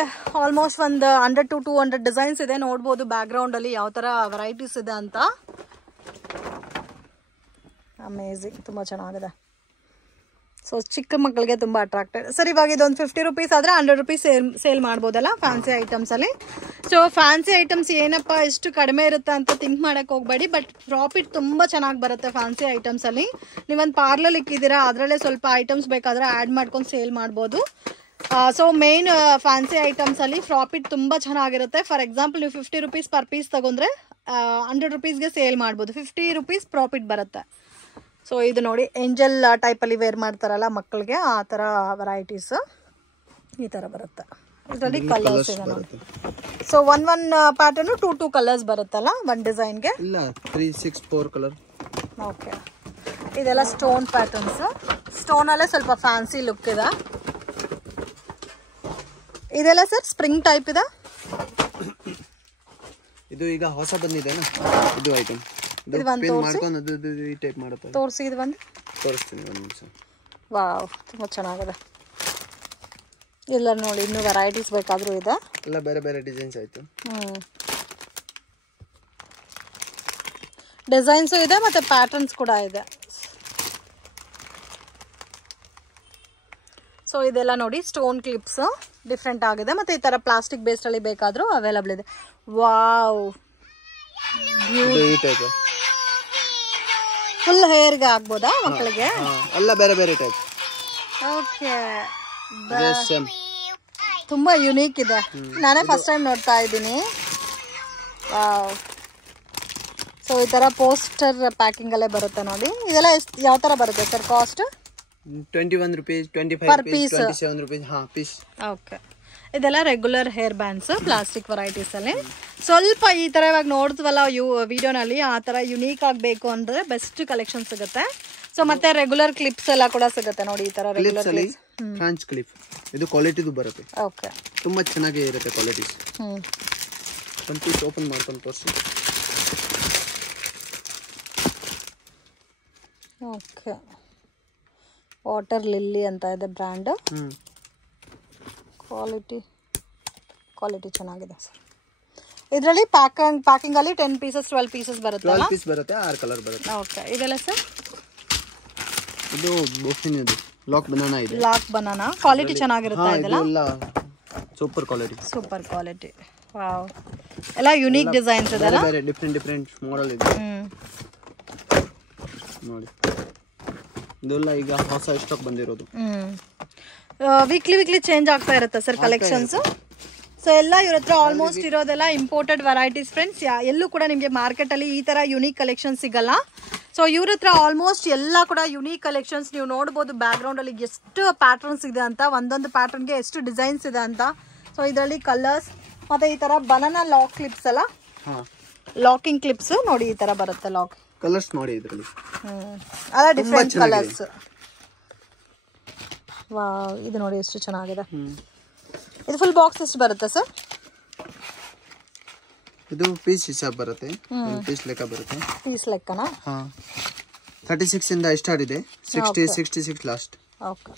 ಆಲ್ಮೋಸ್ಟ್ ಒಂದು 100 to 200 ಡಿಸೈನ್ಸ್ ಇದೆ. ನೋಡ್ಬೋದು ಬ್ಯಾಕ್ ಗ್ರೌಂಡ್ ಅಲ್ಲಿ ಯಾವ ತರ ವೆರೈಟೀಸ್ ಇದೆ ಅಂತ. ಅಮೇಜಿಂಗ್, ತುಂಬಾ ಚೆನ್ನಾಗಿದೆ. ಸೊ ಚಿಕ್ಕ ಮಕ್ಕಳಿಗೆ ತುಂಬಾ ಅಟ್ರಾಕ್ಟೆಡ್. ಸರ್ ಇವಾಗ ಇದೊಂದು 50 ರೂಪೀಸ್ ಆದ್ರೆ 100 ರೂಪೀಸ್ ಸೇಲ್ ಮಾಡ್ಬೋದಲ್ಲ ಫ್ಯಾನ್ಸಿ ಐಟಮ್ಸ್ ಅಲ್ಲಿ? ಸೊ ಫ್ಯಾನ್ಸಿ ಐಟಮ್ಸ್ ಏನಪ್ಪ ಎಷ್ಟು ಕಡಿಮೆ ಇರುತ್ತೆ ಅಂತ ಥಿಂಕ್ ಮಾಡಕ್ ಹೋಗ್ಬೇಡಿ. ಬಟ್ ಪ್ರಾಫಿಟ್ ತುಂಬಾ ಚೆನ್ನಾಗಿ ಬರುತ್ತೆ ಫ್ಯಾನ್ಸಿ ಐಟಮ್ಸ್ ಅಲ್ಲಿ. ನೀವೊಂದು ಪಾರ್ಲರ್ ಇಕ್ಕಿದ್ದೀರಾ, ಅದರಲ್ಲೇ ಸ್ವಲ್ಪ ಐಟಮ್ಸ್ ಬೇಕಾದ್ರೆ ಆ್ಯಡ್ ಮಾಡ್ಕೊಂಡು ಸೇಲ್ ಮಾಡ್ಬೋದು. ಸೊ ಮೇನ್ ಫ್ಯಾನ್ಸಿ ಐಟಮ್ಸ್ ಅಲ್ಲಿ ಪ್ರಾಫಿಟ್ ತುಂಬಾ ಚೆನ್ನಾಗಿರುತ್ತೆ. ಫಾರ್ ಎಕ್ಸಾಂಪಲ್ ನೀವು 50 ರೂಪೀಸ್ ಪರ್ ಪೀಸ್ ತಗೊಂಡ್ರೆ 100 ರೂಪೀಸ್ಗೆ ಸೇಲ್ ಮಾಡ್ಬೋದು. 50 ರೂಪೀಸ್ ಪ್ರಾಫಿಟ್ ಬರುತ್ತೆ. ಸೊ ಇದು ನೋಡಿ ಏಂಜಲ್ ಟೈಪಲ್ಲಿ ವೇರ್ ಮಾಡ್ತಾರಲ್ಲ ಮಕ್ಕಳಿಗೆ, ಆ ಥರ ವೆರೈಟೀಸ್ ಈ ಥರ ಬರುತ್ತೆ. ಇದರಲ್ಲಿ ಕಲರ್ಸ್ ಇದೆ ನೋಡಿ. ಸೊ ಒನ್ ಪ್ಯಾಟರ್ನ್ 2 ಕಲರ್ಸ್ ಬರುತ್ತಲ್ಲ ಒಂದು ಡಿಸೈನ್ಗೆ? ಇಲ್ಲ 3 6 4 ಕಲರ್. ಓಕೆ, ಇದೆಲ್ಲ ಸ್ಟೋನ್ ಪ್ಯಾಟರ್ನ್ಸ್. ಸ್ಟೋನಲ್ಲೇ ಸ್ವಲ್ಪ ಫ್ಯಾನ್ಸಿ ಲುಕ್ ಇದೆ. ಇದೆಲ್ಲ ಸರ್ ಸ್ಪ್ರಿಂಗ್ ಟೈಪ್ ಇದೆ. ಇದು ಈಗ ಹೊಸ ಬಂದಿದೆನಾ ಇದು ಐಟಮ್. ಇದು ಒಂದು ಮಾಡ್ಕೊಂಡು ಈ ಟೈಪ್ ಮಾಡುತ್ತೆ. ತೋರಿಸಿ, ಇದು ಒಂದು ತೋರಿಸ್ತೀನಿ ಒಂದು ನಿಮಿಷ. ವಾವ್, ತುಂಬ ಚೆನ್ನಾಗಿದೆ. ಇಲ್ಲ ನೋಡಿ, ಇನ್ನೂ ವೆರೈಟೀಸ್ ಬೇಕಾದರೂ ಇದೆ. ಎಲ್ಲ ಬೇರೆ ಬೇರೆ ಡಿಸೈನ್ಸ್ ಆಯಿತು. ಡಿಸೈನ್ಸು ಇದೆ ಮತ್ತು ಪ್ಯಾಟರ್ನ್ಸ್ ಕೂಡ ಇದೆ. ಸೊ ಇದೆಲ್ಲ ನೋಡಿ ಸ್ಟೋನ್ ಕ್ಲಿಪ್ಸ್ ಡಿಫ್ರೆಂಟ್ ಆಗಿದೆ. ಮತ್ತು ಈ ಥರ ಪ್ಲಾಸ್ಟಿಕ್ ಬೇಸ್ಡಲ್ಲಿ ಬೇಕಾದರೂ ಅವೈಲಬಲ್ ಇದೆ. ವಾವ್, ಫುಲ್ ಹೇರ್ಗೆ ಆಗ್ಬೋದಾ ಮಕ್ಕಳಿಗೆ? ಎಲ್ಲ ಬೇರೆ ಬೇರೆ ಟೈಪ್. ಓಕೆ, ತುಂಬಾ ಯುನೀಕ್ ಇದೆ. ನಾನೇ ಫಸ್ಟ್ ಟೈಮ್ ನೋಡ್ತಾ ಇದ್ದೀನಿ. ವಾವ್. ಸೊ ಈ ತರ ಪೋಸ್ಟರ್ ಪ್ಯಾಕಿಂಗ್ ಅಲ್ಲೇ ಬರುತ್ತೆ ನೋಡಿ. ಇದೆಲ್ಲ ಯಾವ ತರ ಬರುತ್ತೆ sir cost? 21 rupees, 25 rupees, 27 rupees. ಹಾ, ಪೀಸ್. ಓಕೆ, ಇದೆಲ್ಲ regular hair bands plastic varieties ಅಲ್ಲಿ. ಸ್ವಲ್ಪ ಈ ತರ ಇವಾಗ ನೋಡ್ತೀವಲ್ಲ ವಿಡಿಯೋನಲ್ಲಿ, ಆ ತರ ಯುನೀಕ್ ಆಗಬೇಕು ಅಂದ್ರೆ ಬೆಸ್ಟ್ ಕಲೆಕ್ಷನ್ ಸಿಗುತ್ತೆ. ಸೊ ಮತ್ತೆ ರೆಗ್ಯುಲರ್ ಕ್ಲಿಪ್ಸ್ ಎಲ್ಲ ಕೂಡ ಸಿಗುತ್ತೆ ನೋಡಿ. ಈ ತರ ರೆಗ್ಯುಲರ್ ಕ್ಲಿಪ್ಸ್, ಫ್ರಾಂಚ್ ಕ್ಲಿಪ್, ಇದು ಕ್ವಾಲಿಟಿದು ಬರುತ್ತೆ. ಓಕೆ, ತುಂಬಾ ಚೆನ್ನಾಗಿ ಇರುತ್ತೆ ಕ್ವಾಲಿಟೀಸ್. ಒಂದು ಪೀಸ್ ಓಪನ್ ಮಾಡ್ಕೊಂಡು ತೋರಿಸಿ. ಓಕೆ, ವಾಟರ್ ಲಿಲ್ಲಿ ಅಂತ ಇದೆ ಬ್ರ್ಯಾಂಡ್. ಕ್ವಾಲಿಟಿ ಚೆನ್ನಾಗಿದೆ ಸರ್. ಇದರಲ್ಲಿ ಪ್ಯಾಕಿಂಗ್ ಅಲ್ಲಿ 10 pieces 12 pieces ಬರುತ್ತೆ. 12 ಪೀಸ್ ಬರುತ್ತೆ, 6 ಕಲರ್ ಬರುತ್ತೆ. ಓಕೆ, ಇದೆಲ್ಲ ಸರ್? ಇದು ಬೋಫಿನಿದು ಲಾಕ್ ಬನಾನಾ ಇದೆ. ಲಾಕ್ ಬನಾನಾ ಕ್ವಾಲಿಟಿ ಚೆನ್ನಾಗಿರುತ್ತೆ. ಇದೆಲ್ಲ ಸೂಪರ್ ಕ್ವಾಲಿಟಿ. ವಾವ್, ಎಲ್ಲ ಯುನೀಕ್ ಡಿಸೈನ್ಸ್ ಇದೆ. ಬೇರೆ ಡಿಫರೆಂಟ್ ಮಾಡೆಲ್ ಇದೆ ನೋಡಿ. ಇದೆಲ್ಲ ಈಗ ಹೊಸ ಸ್ಟಾಕ್ ಬಂದಿರೋದು. ವೀಕ್ಲಿ ಚೇಂಜ್ ಆಗ್ತಾ ಇರುತ್ತೆ ಸರ್ ಕಲೆಕ್ಷನ್ಸ್. ಸೊ ಎಲ್ಲ ಇವ್ರ ಹತ್ರ ಆಲ್ಮೋಸ್ಟ್ ಇರೋದೆಲ್ಲ ಇಂಪೋರ್ಟೆಡ್ ವೆರೈಟೀಸ್ ಫ್ರೆಂಡ್ಸ್. ಎಲ್ಲೂ ಕೂಡ ನಿಮಗೆ ಮಾರ್ಕೆಟಲ್ಲಿ ಈ ಥರ ಯುನೀಕ್ ಕಲೆಕ್ಷನ್ ಸಿಗಲ್ಲ. ಸೊ ಇವ್ರ ಹತ್ರ ಆಲ್ಮೋಸ್ಟ್ ಎಲ್ಲ ಕೂಡ ಯುನೀಕ್ ಕಲೆಕ್ಷನ್ಸ್. ನೀವು ನೋಡ್ಬೋದು ಬ್ಯಾಕ್ಗ್ರೌಂಡಲ್ಲಿ ಎಷ್ಟು ಪ್ಯಾಟರ್ನ್ಸ್ ಇದೆ ಅಂತ, ಒಂದೊಂದು ಪ್ಯಾಟರ್ನ್ಗೆ ಎಷ್ಟು ಡಿಸೈನ್ಸ್ ಇದೆ ಅಂತ. ಸೊ ಇದರಲ್ಲಿ ಕಲರ್ಸ್ ಮತ್ತು ಈ ಥರ ಬನಾನಾ ಲಾಕ್ ಕ್ಲಿಪ್ಸ್ ಅಲ್ಲ, ಲಾಕಿಂಗ್ ಕ್ಲಿಪ್ಸ್ ನೋಡಿ, ಈ ಥರ ಬರುತ್ತೆ ಲಾಕ್ ಕಲರ್ಸ್ ನೋಡಿ ಇದರಲ್ಲಿ. ಅಲ್ಲ ಡಿಫ್ರೆಂಟ್ ಕಲರ್ಸ್. ವಾವ್, ಇದು ನೋಡಿ ಎಷ್ಟು ಚೆನ್ನಾಗಿದೆ. ಇದು ಫುಲ್ ಬಾಕ್ಸ್ ಎಷ್ಟು ಬರುತ್ತೆ ಸರ್? ಇದು ಪೀಸ್ ಹಿಸಾಬ್ ಬರುತ್ತೆ, ಪೀಸ್ ಲೆಕ್ಕ ಬರುತ್ತೆ. ಪೀಸ್ ಲೆಕ್ಕನಾ? ಹಾ, 36 ಇಂದ ಸ್ಟಾರ್ಟ್ ಇದೆ, 60 66 last. Okay,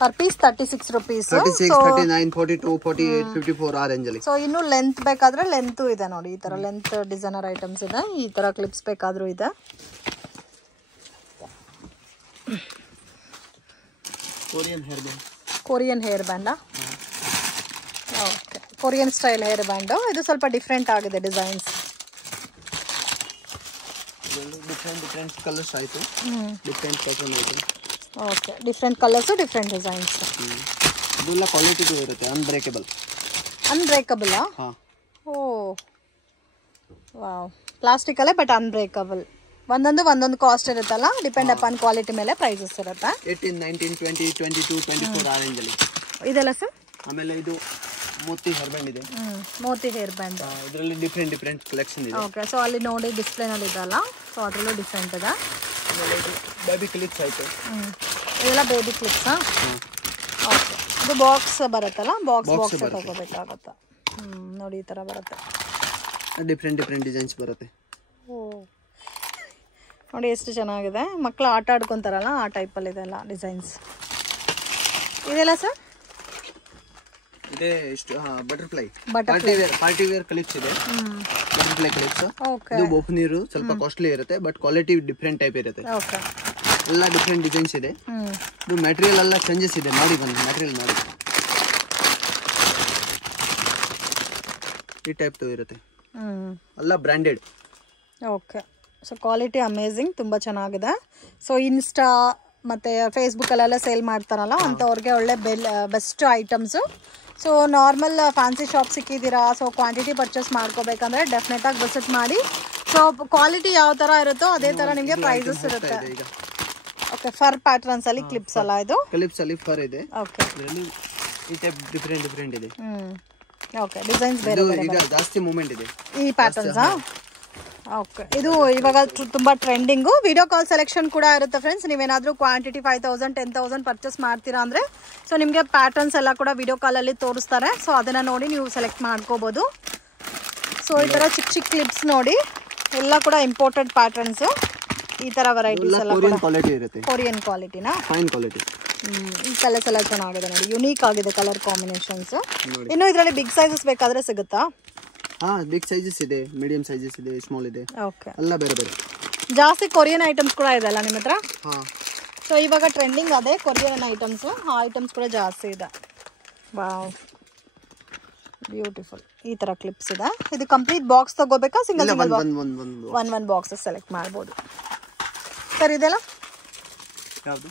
per piece 36 rupees. 36 39 42 48 54 ಆ ರೇಂಜ್ ಅಲ್ಲಿ. ಸೊ ಇನ್ನು ಲೆಂತ್ ಬೇಕಾದ್ರೆ ಲೆಂತ್ ಇದೆ ನೋಡಿ. ಈ ತರ ಲೆಂತ್ ಡಿಸೈನರ್ ಐಟಮ್ಸ್ ಇದೆ. ಈ ತರ ಕ್ಲಿಪ್ಸ್ ಬೇಕಾದ್ರೂ ಇದೆ. Korean hair band. Okay, Korean style hair band. ಇದು ಸ್ವಲ್ಪ ಡಿಫ್ರೆಂಟ್ ಆಗಿದೆ ಡಿಸೈನ್ಸ್. ಡಿಫರೆಂಟ್ ಕಲರ್ಸ್ ಆಯ್ತು, ಡಿಫರೆಂಟ್ ಪ್ಯಾಟರ್ನ್ ಆಯ್ತು. Okay, different colours, different designs. ಇದೆಲ್ಲ ಕ್ವಾಲಿಟಿದು ಇರುತ್ತೆ, ಅನ್ಬ್ರೇಕಬಲ್. ಹಾ, ಓ ವಾವ್, ಪ್ಲಾಸ್ಟಿಕ್ ಅಲ್ಲೇ ಬಟ್ ಅನ್ಬ್ರೇಕಬಲ್. ಒಂದೊಂದು ಕಾಸ್ಟ್ ಇರುತ್ತಲ್ಲ, ಡಿಪೆಂಡ್ ಅಪಾನ್ ಕ್ವಾಲಿಟಿ ಮೇಲೆ ಪ್ರೈಸಸ್ ಇರುತ್ತೆ. 18 19 20 22 24 ಆ ರೇಂಜ್ ಅಲ್ಲಿ. ಇದೆಲ್ಲ ಸರ್? ಆಮೇಲೆ ಇದು ಮೋತಿ ಹೇರ್ ಬ್ಯಾಂಡ್ ಇದೆ. Moti hair band. ಇದರಲ್ಲಿ ಡಿಫರೆಂಟ್ ಕಲೆಕ್ಷನ್ ಇದೆ. ಓಕೆ, ಸೊ ಅಲ್ಲಿ ನೋಡಿ ಡಿಸ್ಪ್ಲೇ ನಲ್ಲಿ ಇದೆಲ್ಲ. ಸೊ ಅದರಲ್ಲೂ ಡಿಫರೆಂಟ್ ಇದೆ. ಬೇಬಿ ಕ್ಲಿಪ್ಸ್ ಆಯ್ತು. ಇದೆಲ್ಲ ಬೇಬಿ ಕ್ಲಿಪ್ಸ್. ಓಕೆ, ಇದು ಬಾಕ್ಸ್ ಬರುತ್ತಲ್ಲ, ಬಾಕ್ಸ್ ತಗೋಬೇಕಾಗುತ್ತೆ. ನೋಡಿ ಈ ತರ ಬರುತ್ತೆ. ಡಿಫರೆಂಟ್ ಡಿಸೈನ್ಸ್ ಬರುತ್ತೆ. ನೋಡಿ ಎಷ್ಟು ಚೆನ್ನಾಗಿದೆ. ಮಕ್ಕಳು ಆಟ ಆಡ್ಕೊಂತಾರಲ್ಲ ಆ ಟೈಪಲ್ಲಿ ಇದೆಲ್ಲ ಡಿಸೈನ್ಸ್. ಇದೆಲ್ಲ ಸರ್? ಇದೆ ಬಟರ್ಫ್ಲೈ ಪಾರ್ಟಿ ವೇರ್ ಕ್ಲಿಪ್ಸ್ ಇದೆ. Butterfly clips. ಇದು ಬೋಫ್ನೀರು ಸ್ವಲ್ಪ ಕಾಸ್ಟ್ಲಿ ಇರುತ್ತೆ, ಬಟ್ ಕ್ವಾಲಿಟಿ ಡಿಫರೆಂಟ್ ಟೈಪ್ ಇರುತ್ತೆ. ಎಲ್ಲ ಡಿಫರೆಂಟ್ ಡಿಸೈನ್ಸ್ ಇದೆ. ಇದು ಮೆಟೀರಿಯಲ್ ಎಲ್ಲ ಚೇಂಜಸ್ ಇದೆ. ನೋಡಿ ಬನ್ನಿ, ಮೆಟೀರಿಯಲ್ ನೋಡಿ ಈ ಟೈಪ್ ಇರುತ್ತೆ. ಎಲ್ಲ branded. Okay, so quality amazing, ತುಂಬ ಚೆನ್ನಾಗಿದೆ. ಸೊ ಇನ್ಸ್ಟಾ ಮತ್ತು ಫೇಸ್ಬುಕ್ಕಲ್ಲೆಲ್ಲ ಸೇಲ್ ಮಾಡ್ತಾರಲ್ಲ ಅಂಥವ್ರಿಗೆ ಒಳ್ಳೆ best items. So normal fancy shop ಸಿಕ್ಕಿದ್ದೀರಾ, ಸೊ ಕ್ವಾಂಟಿಟಿ ಪರ್ಚೇಸ್ ಮಾಡ್ಕೋಬೇಕಂದ್ರೆ ಡೆಫಿನೆಟಾಗಿ ವಿಸಿಟ್ ಮಾಡಿ. ಸೊ ಕ್ವಾಲಿಟಿ ಯಾವ ಥರ ಇರುತ್ತೋ ಅದೇ ಥರ ನಿಮಗೆ ಪ್ರೈಸಸ್ ಇರುತ್ತೆ. ಓಕೆ, ಫರ್ ಪ್ಯಾಟರ್ನ್ಸ್ ಅಲ್ಲಿ ಕ್ಲಿಪ್ಸ್ ಅಲ್ಲ ಇದು? ಕ್ಲಿಪ್ಸ್ ಅಲ್ಲಿ ಫರ್ ಇದೆ. ಓಕೆ, ಈ ಟೈಪ್ ಡಿಫರೆಂಟ್ ಇದೆ. ಓಕೆ, ಡಿಸೈನ್ಸ್ ಬೇರೆ ಬೇರೆ ಈಗ ಜಾಸ್ತಿ ಮೂವ್ಮೆಂಟ್ ಇದೆ ಈ ಪ್ಯಾಟರ್ನ್ಸ್. ಓಕೆ, ಇದು ಇವಾಗ ತುಂಬಾ ಟ್ರೆಂಡಿಂಗು. ವಿಡಿಯೋ ಕಾಲ್ ಸೆಲೆಕ್ಷನ್ ಕೂಡ ಇರುತ್ತೆ ಫ್ರೆಂಡ್ಸ್. ನೀವೇನಾದ್ರೂ ಕ್ವಾಂಟಿಟಿ 5000 10,000 ಪರ್ಚೇಸ್ ಮಾಡ್ತೀರಾ ಅಂದ್ರೆ ಸೊ ನಿಮಗೆ ಪ್ಯಾಟರ್ನ್ಸ್ ಎಲ್ಲ ಕೂಡ ವಿಡಿಯೋ ಕಾಲಲ್ಲಿ ತೋರಿಸ್ತಾರೆ. ಸೊ ಅದನ್ನ ನೋಡಿ ನೀವು ಸೆಲೆಕ್ಟ್ ಮಾಡ್ಕೋಬಹುದು. ಸೊ ಈ ತರ ಚಿಕ್ಕ ಚಿಕ್ಕ ಕ್ಲಿಪ್ಸ್ ನೋಡಿ, ಎಲ್ಲ ಕೂಡ ಇಂಪೋರ್ಟೆಡ್ ಪ್ಯಾಟರ್ನ್ಸ್. ಈ ತರ ವೆರೈಟೀಸ್ ಎಲ್ಲ ಕೊರಿಯನ್ ಕ್ವಾಲಿಟಿ ಇರುತ್ತೆ. ಕೊರಿಯನ್ ಕ್ವಾಲಿಟಿನಾ? Fine quality. ಈ ಕಲರ್ಸ್ ಎಲ್ಲ ಚೆನ್ನಾಗಿದೆ ನೋಡಿ, ಯುನೀಕ್ ಆಗಿದೆ ಕಲರ್ ಕಾಂಬಿನೇಷನ್ಸ್. ಇನ್ನು ಇದರಲ್ಲಿ ಬಿಗ್ ಸೈಜಸ್ ಬೇಕಾದ್ರೆ ಸಿಗುತ್ತಾ? ಬಿಗ್ ಸೈಜಸ್ ಇದೆ, ಮೀಡಿಯಂ ಸೈಜಸ್ ಇದೆ, ಸ್ಮಾಲ್ ಇದೆ. ಓಕೆ, ಎಲ್ಲ ಬೇರೆ ಬೇರೆ. ಜಾಸ್ತಿ ಕೊರಿಯನ್ ಐಟಮ್ಸ್ ಕೂಡ ಇದೆ ಅಲ್ಲ ನಿಮ್ಮ ಹತ್ರ? ಸೊ ಇವಾಗ ಟ್ರೆಂಡಿಂಗ್ ಅದೇ ಕೊರಿಯನ್ ಐಟಮ್ಸ್. ಆ ಐಟಮ್ಸ್ ಕೂಡ ಜಾಸ್ತಿ ಇದೆ. Wow, beautiful. ಈ ತರ ಕ್ಲಿಪ್ಸ್ ಇದೆ. ಇದು ಕಂಪ್ಲೀಟ್ ಬಾಕ್ಸ್ ತಗೋಬೇಕಾ? ಸಿಂಗಲ್ ಒನ್ ಬಾಕ್ಸಸ್ ಸೆಲೆಕ್ಟ್ ಮಾಡ್ಬೋದು ಸರ್. ಇದೆಲ್ಲ ಯಾವುದು?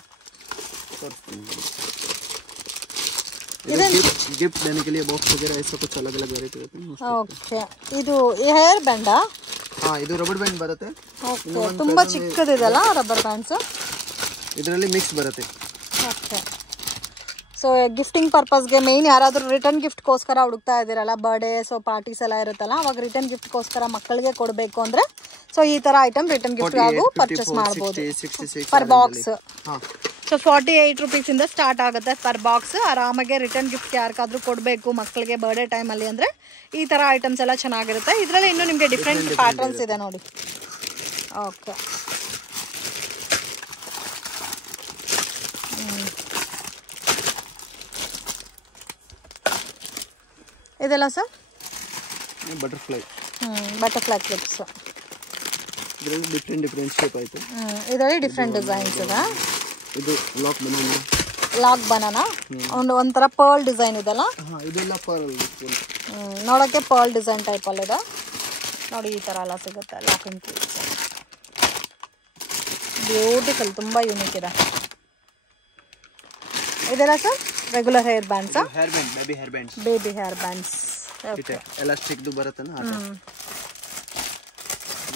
गिफ्ट देने के लिए बॉक्स वगैरह ऐसा कुछ अलग अलग वेराइटी रहते हैं. ಓಕೆ, ಇದು ಹೇರ್ ಬ್ಯಾಂಡಾ? ಇದು ರಬ್ಬರ್ ಬ್ಯಾಂಡ್ ಬರುತ್ತೆ. ಓಕೆ, ತುಂಬಾ ಚಿಕ್ಕದಿದೆಲ್ಲ ರಬ್ಬರ್ ಬ್ಯಾಂಡ್ಸ್. ಇದರಲ್ಲಿ ಮಿಕ್ಸ್ ಬರುತ್ತೆ. ಓಕೆ, ಸೊ ಗಿಫ್ಟಿಂಗ್ ಪರ್ಪಸ್ಗೆ ಮೇನ್ ಯಾರಾದರೂ ರಿಟರ್ನ್ ಗಿಫ್ಟ್ಗೋಸ್ಕರ ಹುಡುಕ್ತಾ ಇದ್ದೀರಲ್ಲ, ಬರ್ಡೇ ಸೊ ಪಾರ್ಟೀಸ್ ಎಲ್ಲ ಇರುತ್ತಲ್ಲ, ಅವಾಗ ರಿಟರ್ನ್ ಗಿಫ್ಟ್ಗೋಸ್ಕರ ಮಕ್ಕಳಿಗೆ ಕೊಡಬೇಕು ಅಂದರೆ ಸೊ ಈ ಥರ ಐಟಮ್ ರಿಟರ್ನ್ ಗಿಫ್ಟ್ ಆಗು ಪರ್ಚೇಸ್ ಮಾಡ್ಬೋದು ಪರ್ ಬಾಕ್ಸ್. ಸೊ 48 ರುಪೀಸಿಂದ ಸ್ಟಾರ್ಟ್ ಆಗುತ್ತೆ ಪರ್ ಬಾಕ್ಸ್. ಆರಾಮಾಗೆ ರಿಟರ್ನ್ ಗಿಫ್ಟ್ ಯಾರಿಗಾದ್ರೂ ಕೊಡಬೇಕು ಮಕ್ಕಳಿಗೆ ಬರ್ಡೇ ಟೈಮಲ್ಲಿ ಅಂದರೆ ಈ ಥರ ಐಟಮ್ಸ್ ಎಲ್ಲ ಚೆನ್ನಾಗಿರುತ್ತೆ. ಇದರಲ್ಲಿ ಇನ್ನೂ ನಿಮಗೆ ಡಿಫ್ರೆಂಟ್ ಪ್ಯಾಟರ್ನ್ಸ್ ಇದೆ ನೋಡಿ. ಓಕೆ, ಇದೆಲ್ಲ ಸರ್ ಬಟರ್ಫ್ಲೈ. Butterfly clips. ಇದರಲ್ಲಿ ಡಿಫರೆಂಟ್ ಶೇಪ್ ಐತೆ. ಇದರಲ್ಲಿ ಡಿಫರೆಂಟ್ ಡಿಸೈನ್ಸ್ ಇದೆ. ಇದು ಲಾಕ್ ಬನಾನಾ ಒಂಥರ ಪರ್ಲ್ ಡಿಸೈನ್ ಇದೆಲ್ಲ. ಇದೆಲ್ಲ ಪರ್ಲ್. ನೋಡೋಕ್ಕೆ ಪರ್ಲ್ ಡಿಸೈನ್ ಟೈಪಲ್ಲಿದೆ ನೋಡಿ. ಈ ಥರ ಎಲ್ಲ ಸಿಗುತ್ತೆ ಲಾಕಿಂಗ್ ಕ್ಲಿಪ್ಸ್. ಬ್ಯೂಟಿಫುಲ್, ತುಂಬ ಯೂನಿಕ್ ಇದೆ. ಇದೆಲ್ಲ sir regular hair bands. Baby hair bands. Elastic ಬರುತ್ತೆ.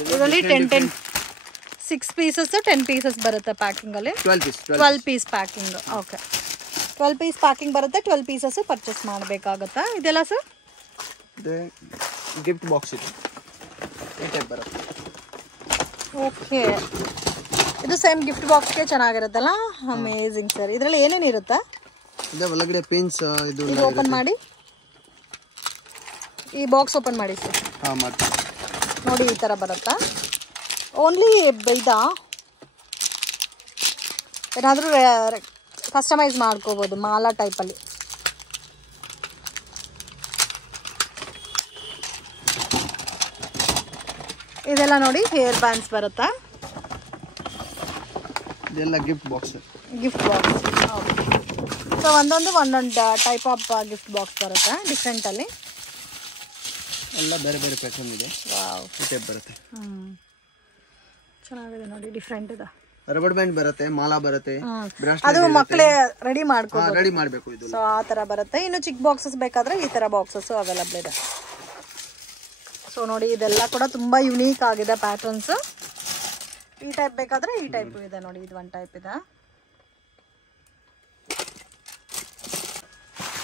ಇದರಲ್ಲಿ 6 ಪೀಸಸ್ 10 ಪೀಸಸ್ ಬರುತ್ತೆ ಪ್ಯಾಕಿಂಗ್ ಅಲ್ಲಿ. 12 piece packing. Okay, 12 piece packing ಬರುತ್ತೆ. 12 ಪೀಸಸ್ ಪರ್ಚೇಸ್ ಮಾಡಬೇಕಾಗುತ್ತೆ. ಇದೆಲ್ಲ ಸರ್ ಗಿಫ್ಟ್ ಬಾಕ್ಸ್ ಇದೆ. ಈ ಟೈಪ್ ಬರುತ್ತೆ. ಓಕೆ, ಇದು ಸೇಮ್ ಗಿಫ್ಟ್ ಬಾಕ್ಸ್ಗೆ ಚೆನ್ನಾಗಿರುತ್ತಲ್ಲ. Amazing sir. ಇದರಲ್ಲಿ ಏನೇನು ಇರುತ್ತೆ? ಒಳಗಡೆ ಪಿನ್ಸ್. ಇದು ಓಪನ್ ಮಾಡಿ, ಈ ಬಾಕ್ಸ್ ಓಪನ್ ಮಾಡಿ ಸರ್. ನೋಡಿ, ಈ ಥರ ಬರುತ್ತಾ? ಓನ್ಲಿ ಇದಾ? ಏನಾದರೂ ಕಸ್ಟಮೈಸ್ ಮಾಡ್ಕೋಬೋದು ಮಾಲಾ ಟೈಪಲ್ಲಿ. ಇದೆಲ್ಲ ನೋಡಿ ಹೇರ್ ಬ್ಯಾಂಡ್ಸ್ ಬರುತ್ತಾ? ಇದೆಲ್ಲ ಗಿಫ್ಟ್ ಬಾಕ್ಸ್. ಸೊ ಒಂದೊಂದು ಟೈಪ್ ಆಫ್ ಗಿಫ್ಟ್ ಬಾಕ್ಸ್ ಬರುತ್ತೆ ಡಿಫ್ರೆಂಟಲ್ಲಿ. ಎಲ್ಲ ಬೇರೆ ಬೇರೆ ಪ್ಯಾಟರ್ನ್ ಇದೆ. ವಾವ್, ಈ ಟೈಪ್ ಬರುತ್ತೆ. ಚೆನ್ನಾಗಿದೆ ನೋಡಿ, ಡಿಫ್ರೆಂಟ್ ಇದೆ. ರಬ್ಬರ್ ಬ್ಯಾಂಡ್ ಬರುತ್ತೆ, ಮಾಲಾ ಬರುತ್ತೆ. ಅದು ಮಕ್ಕಳೇ ರೆಡಿ ಮಾಡಬೇಕು ಇದು. ಸೊ ಆ ತರ ಬರುತ್ತೆ. ಇನ್ನು ಚಿಕ್ಕ ಬಾಕ್ಸಸ್ ಬೇಕಾದ್ರೆ ಈ ತರ ಬಾಕ್ಸಸ್ ಅವೈಲಬಲ್ ಇದೆ. ಸೊ ನೋಡಿ, ಇದೆಲ್ಲ ಕೂಡ ತುಂಬಾ ಯುನೀಕ್ ಆಗಿದೆ ಪ್ಯಾಟರ್ನ್ಸ್. ಈ ಟೈಪ್ ಬೇಕಾದ್ರೆ ಈ ಟೈಪ್ ಇದೆ ನೋಡಿ. ಇದು ಒಂದು ಟೈಪ್ ಇದೆ.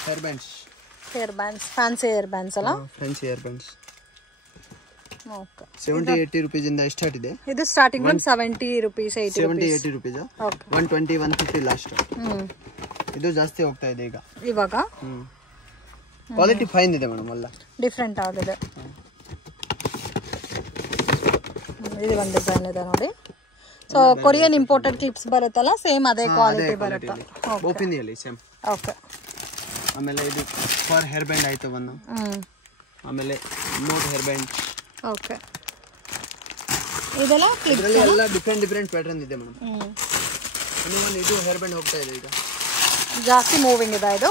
Hair bands fancy hair bands ಅಲ್ಲ? Fancy hair bands. Okay, 70-80 rupees ಇಂದ ಸ್ಟಾರ್ಟ್ ಇದೆ. ಇದು starting from 70 rupees 70-80 rupees. 120-150 last. ಇದು ಜಾಸ್ತಿ ಹೋಗ್ತಾ ಇದೆ ಇವಾಗ. ಕ್ವಾಲಿಟಿ ಫೈನ್ ಇದೆ ಮೇಡಮ್. ಎಲ್ಲ ಡಿಫ್ರೆಂಟ್ ಆಗಿದೆ. ಇದು ಒಂದು ಡಿಸೈನ್ ಇದೆ ನೋಡಿ. ಸೊ ಕೊರಿಯನ್ ಇಂಪೋರ್ಟೆಡ್ ಕ್ಲಿಪ್ಸ್ ಬರುತ್ತಲ್ಲ, ಸೇಮ್ ಅದೇ ಕ್ವಾಲಿಟಿ ಬರುತ್ತೆ. ಓಪನಿಯಲ್ಲಿ ಸೇಮ್. ಓಕೆ, ಆಮೇಲೆ ಇದು ಫಾರ್ ಹೇರ್ ಬ್ಯಾಂಡ್ ಆಯ್ತು ಒಂದು. ಆಮೇಲೆ ನೋಟ್ ಹೇರ್ ಬ್ಯಾಂಡ್. ಓಕೆ, ಇದೆಲ್ಲ ಇದರಲ್ಲಿ ಎಲ್ಲ ಡಿಫರೆಂಟ್ ಪ್ಯಾಟರ್ನ್ ಇದೆ ಮೇಡಮ್. ಇನ್ನೊಂದು ಇದು ಹೇರ್ ಬ್ಯಾಂಡ್ ಹೋಗ್ತಾ ಇದೆ ಈಗ. ಜಾಸ್ತಿ ಮೂವಿಂಗ್ ಇದೆ ಇದು.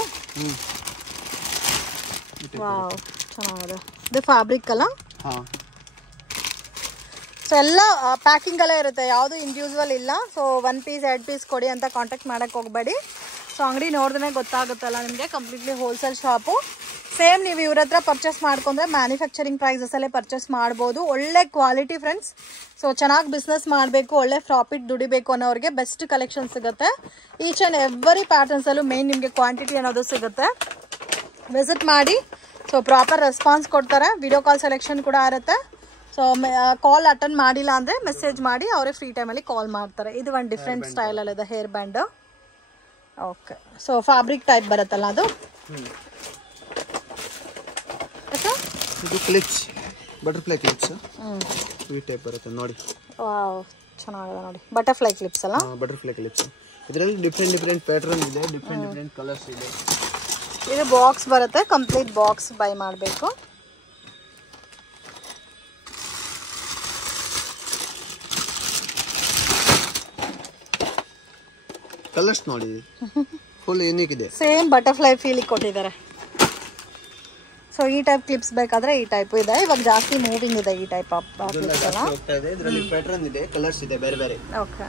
ವಾವ್, ಚೆನ್ನಾಗಿದೆ. ಇದು ಫ್ಯಾಬ್ರಿಕ್ ಅಲ್ಲ? ಸೊ ಎಲ್ಲ ಪ್ಯಾಕಿಂಗ್ ಎಲ್ಲ ಇರುತ್ತೆ, ಯಾವುದು ಇಂಡಿವಿಜುವಲ್ ಇಲ್ಲ. ಸೊ 1 ಪೀಸ್ 2 ಪೀಸ್ ಕೊಡಿ ಅಂತ ಕಾಂಟ್ಯಾಕ್ಟ್ ಮಾಡಕ್ಕೆ ಹೋಗಬೇಡಿ. ಸೊ ಅಂಗಡಿ ನೋಡಿದ್ರೆ ಗೊತ್ತಾಗುತ್ತಲ್ಲ ನಿಮಗೆ, ಕಂಪ್ಲೀಟ್ಲಿ ಹೋಲ್ಸೇಲ್ ಶಾಪು. ಸೇಮ್ ನೀವು ಇವ್ರ ಹತ್ರ ಪರ್ಚೇಸ್ ಮಾಡ್ಕೊಂಡ್ರೆ ಮ್ಯಾನುಫ್ಯಾಕ್ಚರಿಂಗ್ ಪ್ರೈಸಸಲ್ಲೇ ಪರ್ಚೇಸ್ ಮಾಡ್ಬೋದು. ಒಳ್ಳೆ ಕ್ವಾಲಿಟಿ ಫ್ರೆಂಡ್ಸ್. ಸೊ ಚೆನ್ನಾಗಿ ಬಿಸ್ನೆಸ್ ಮಾಡಬೇಕು, ಒಳ್ಳೆ ಪ್ರಾಫಿಟ್ ದುಡಿಬೇಕು ಅನ್ನೋರಿಗೆ ಬೆಸ್ಟ್ ಕಲೆಕ್ಷನ್ ಸಿಗುತ್ತೆ. ಈಚ್ ಆ್ಯಂಡ್ ಎವ್ರಿ ಪ್ಯಾಟರ್ನ್ಸಲ್ಲೂ ಮೇನ್ ನಿಮಗೆ ಕ್ವಾಂಟಿಟಿ ಅನ್ನೋದು ಸಿಗುತ್ತೆ. ವಿಸಿಟ್ ಮಾಡಿ. ಸೊ ಪ್ರಾಪರ್ ರೆಸ್ಪಾನ್ಸ್ ಕೊಡ್ತಾರೆ. ವಿಡಿಯೋ ಕಾಲ್ ಸೆಲೆಕ್ಷನ್ ಕೂಡ ಇರುತ್ತೆ. ಸೊ ಕಾಲ್ ಅಟೆಂಡ್ ಮಾಡಿಲ್ಲ ಅಂದರೆ ಮೆಸೇಜ್ ಮಾಡಿ ಅವರೇ ಫ್ರೀ ಟೈಮಲ್ಲಿ ಕಾಲ್ ಮಾಡ್ತಾರೆ. ಇದು ಒಂದು ಡಿಫ್ರೆಂಟ್ ಸ್ಟೈಲಲ್ಲಿದೆ hair band. Okay, so fabric type ಬರುತ್ತಲ್ಲ ಅದು. ಇದು ಕ್ಲಿಪ್ಸ್, ಬಟರ್ಫ್ಲೈ ಕ್ಲಿಪ್ಸ್. ಈ ಟೈಪ್ ಬರುತ್ತೆ ನೋಡಿ. ವಾವ್, ಚೆನ್ನಾಗಿದೆ ನೋಡಿ. ಬಟರ್ಫ್ಲೈ ಕ್ಲಿಪ್ಸ್ ಅಲ್ಲ? Butterfly clips. ಇದರಲ್ಲಿ ಡಿಫ್ರೆಂಟ್ ಪ್ಯಾಟರ್ನ್ ಇದೆ, ಡಿಫ್ರೆಂಟ್ ಕಲರ್ಸ್ ಇದೆ. ಇದು ಬಾಕ್ಸ್ ಬರುತ್ತೆ, ಕಂಪ್ಲೀಟ್ ಬಾಕ್ಸ್ ಬೈ ಮಾಡಬೇಕು. ಕಲರ್ಸ್ ನೋಡಿ, ಫುಲ್ ಯೂನಿಕ್ ಇದೆ. ಸೇಮ್ ಬಟರ್ಫ್ಲೈ ಫೀಲಿಂಗ್ ಕೊಟ್ಟಿದ್ದಾರೆ. ಸೊ ಈ ಟೈಪ್ ಕ್ಲಿಪ್ಸ್ ಬೇಕಾದ್ರೆ ಈ ಟೈಪ್ ಇದೆ. ಇವಾಗ ಜಾಸ್ತಿ ಮೂವಿಂಗ್ ಇದೆ ಈ ಟೈಪ್ ಆಫ್ ಕ್ಲಿಪ್ಸ್ ಎಲ್ಲ. ಇದರಲ್ಲಿ ಪ್ಯಾಟರ್ನ್ ಇದೆ, ಕಲರ್ಸ್ ಇದೆ ಬೇರೆ ಬೇರೆ. ಓಕೆ,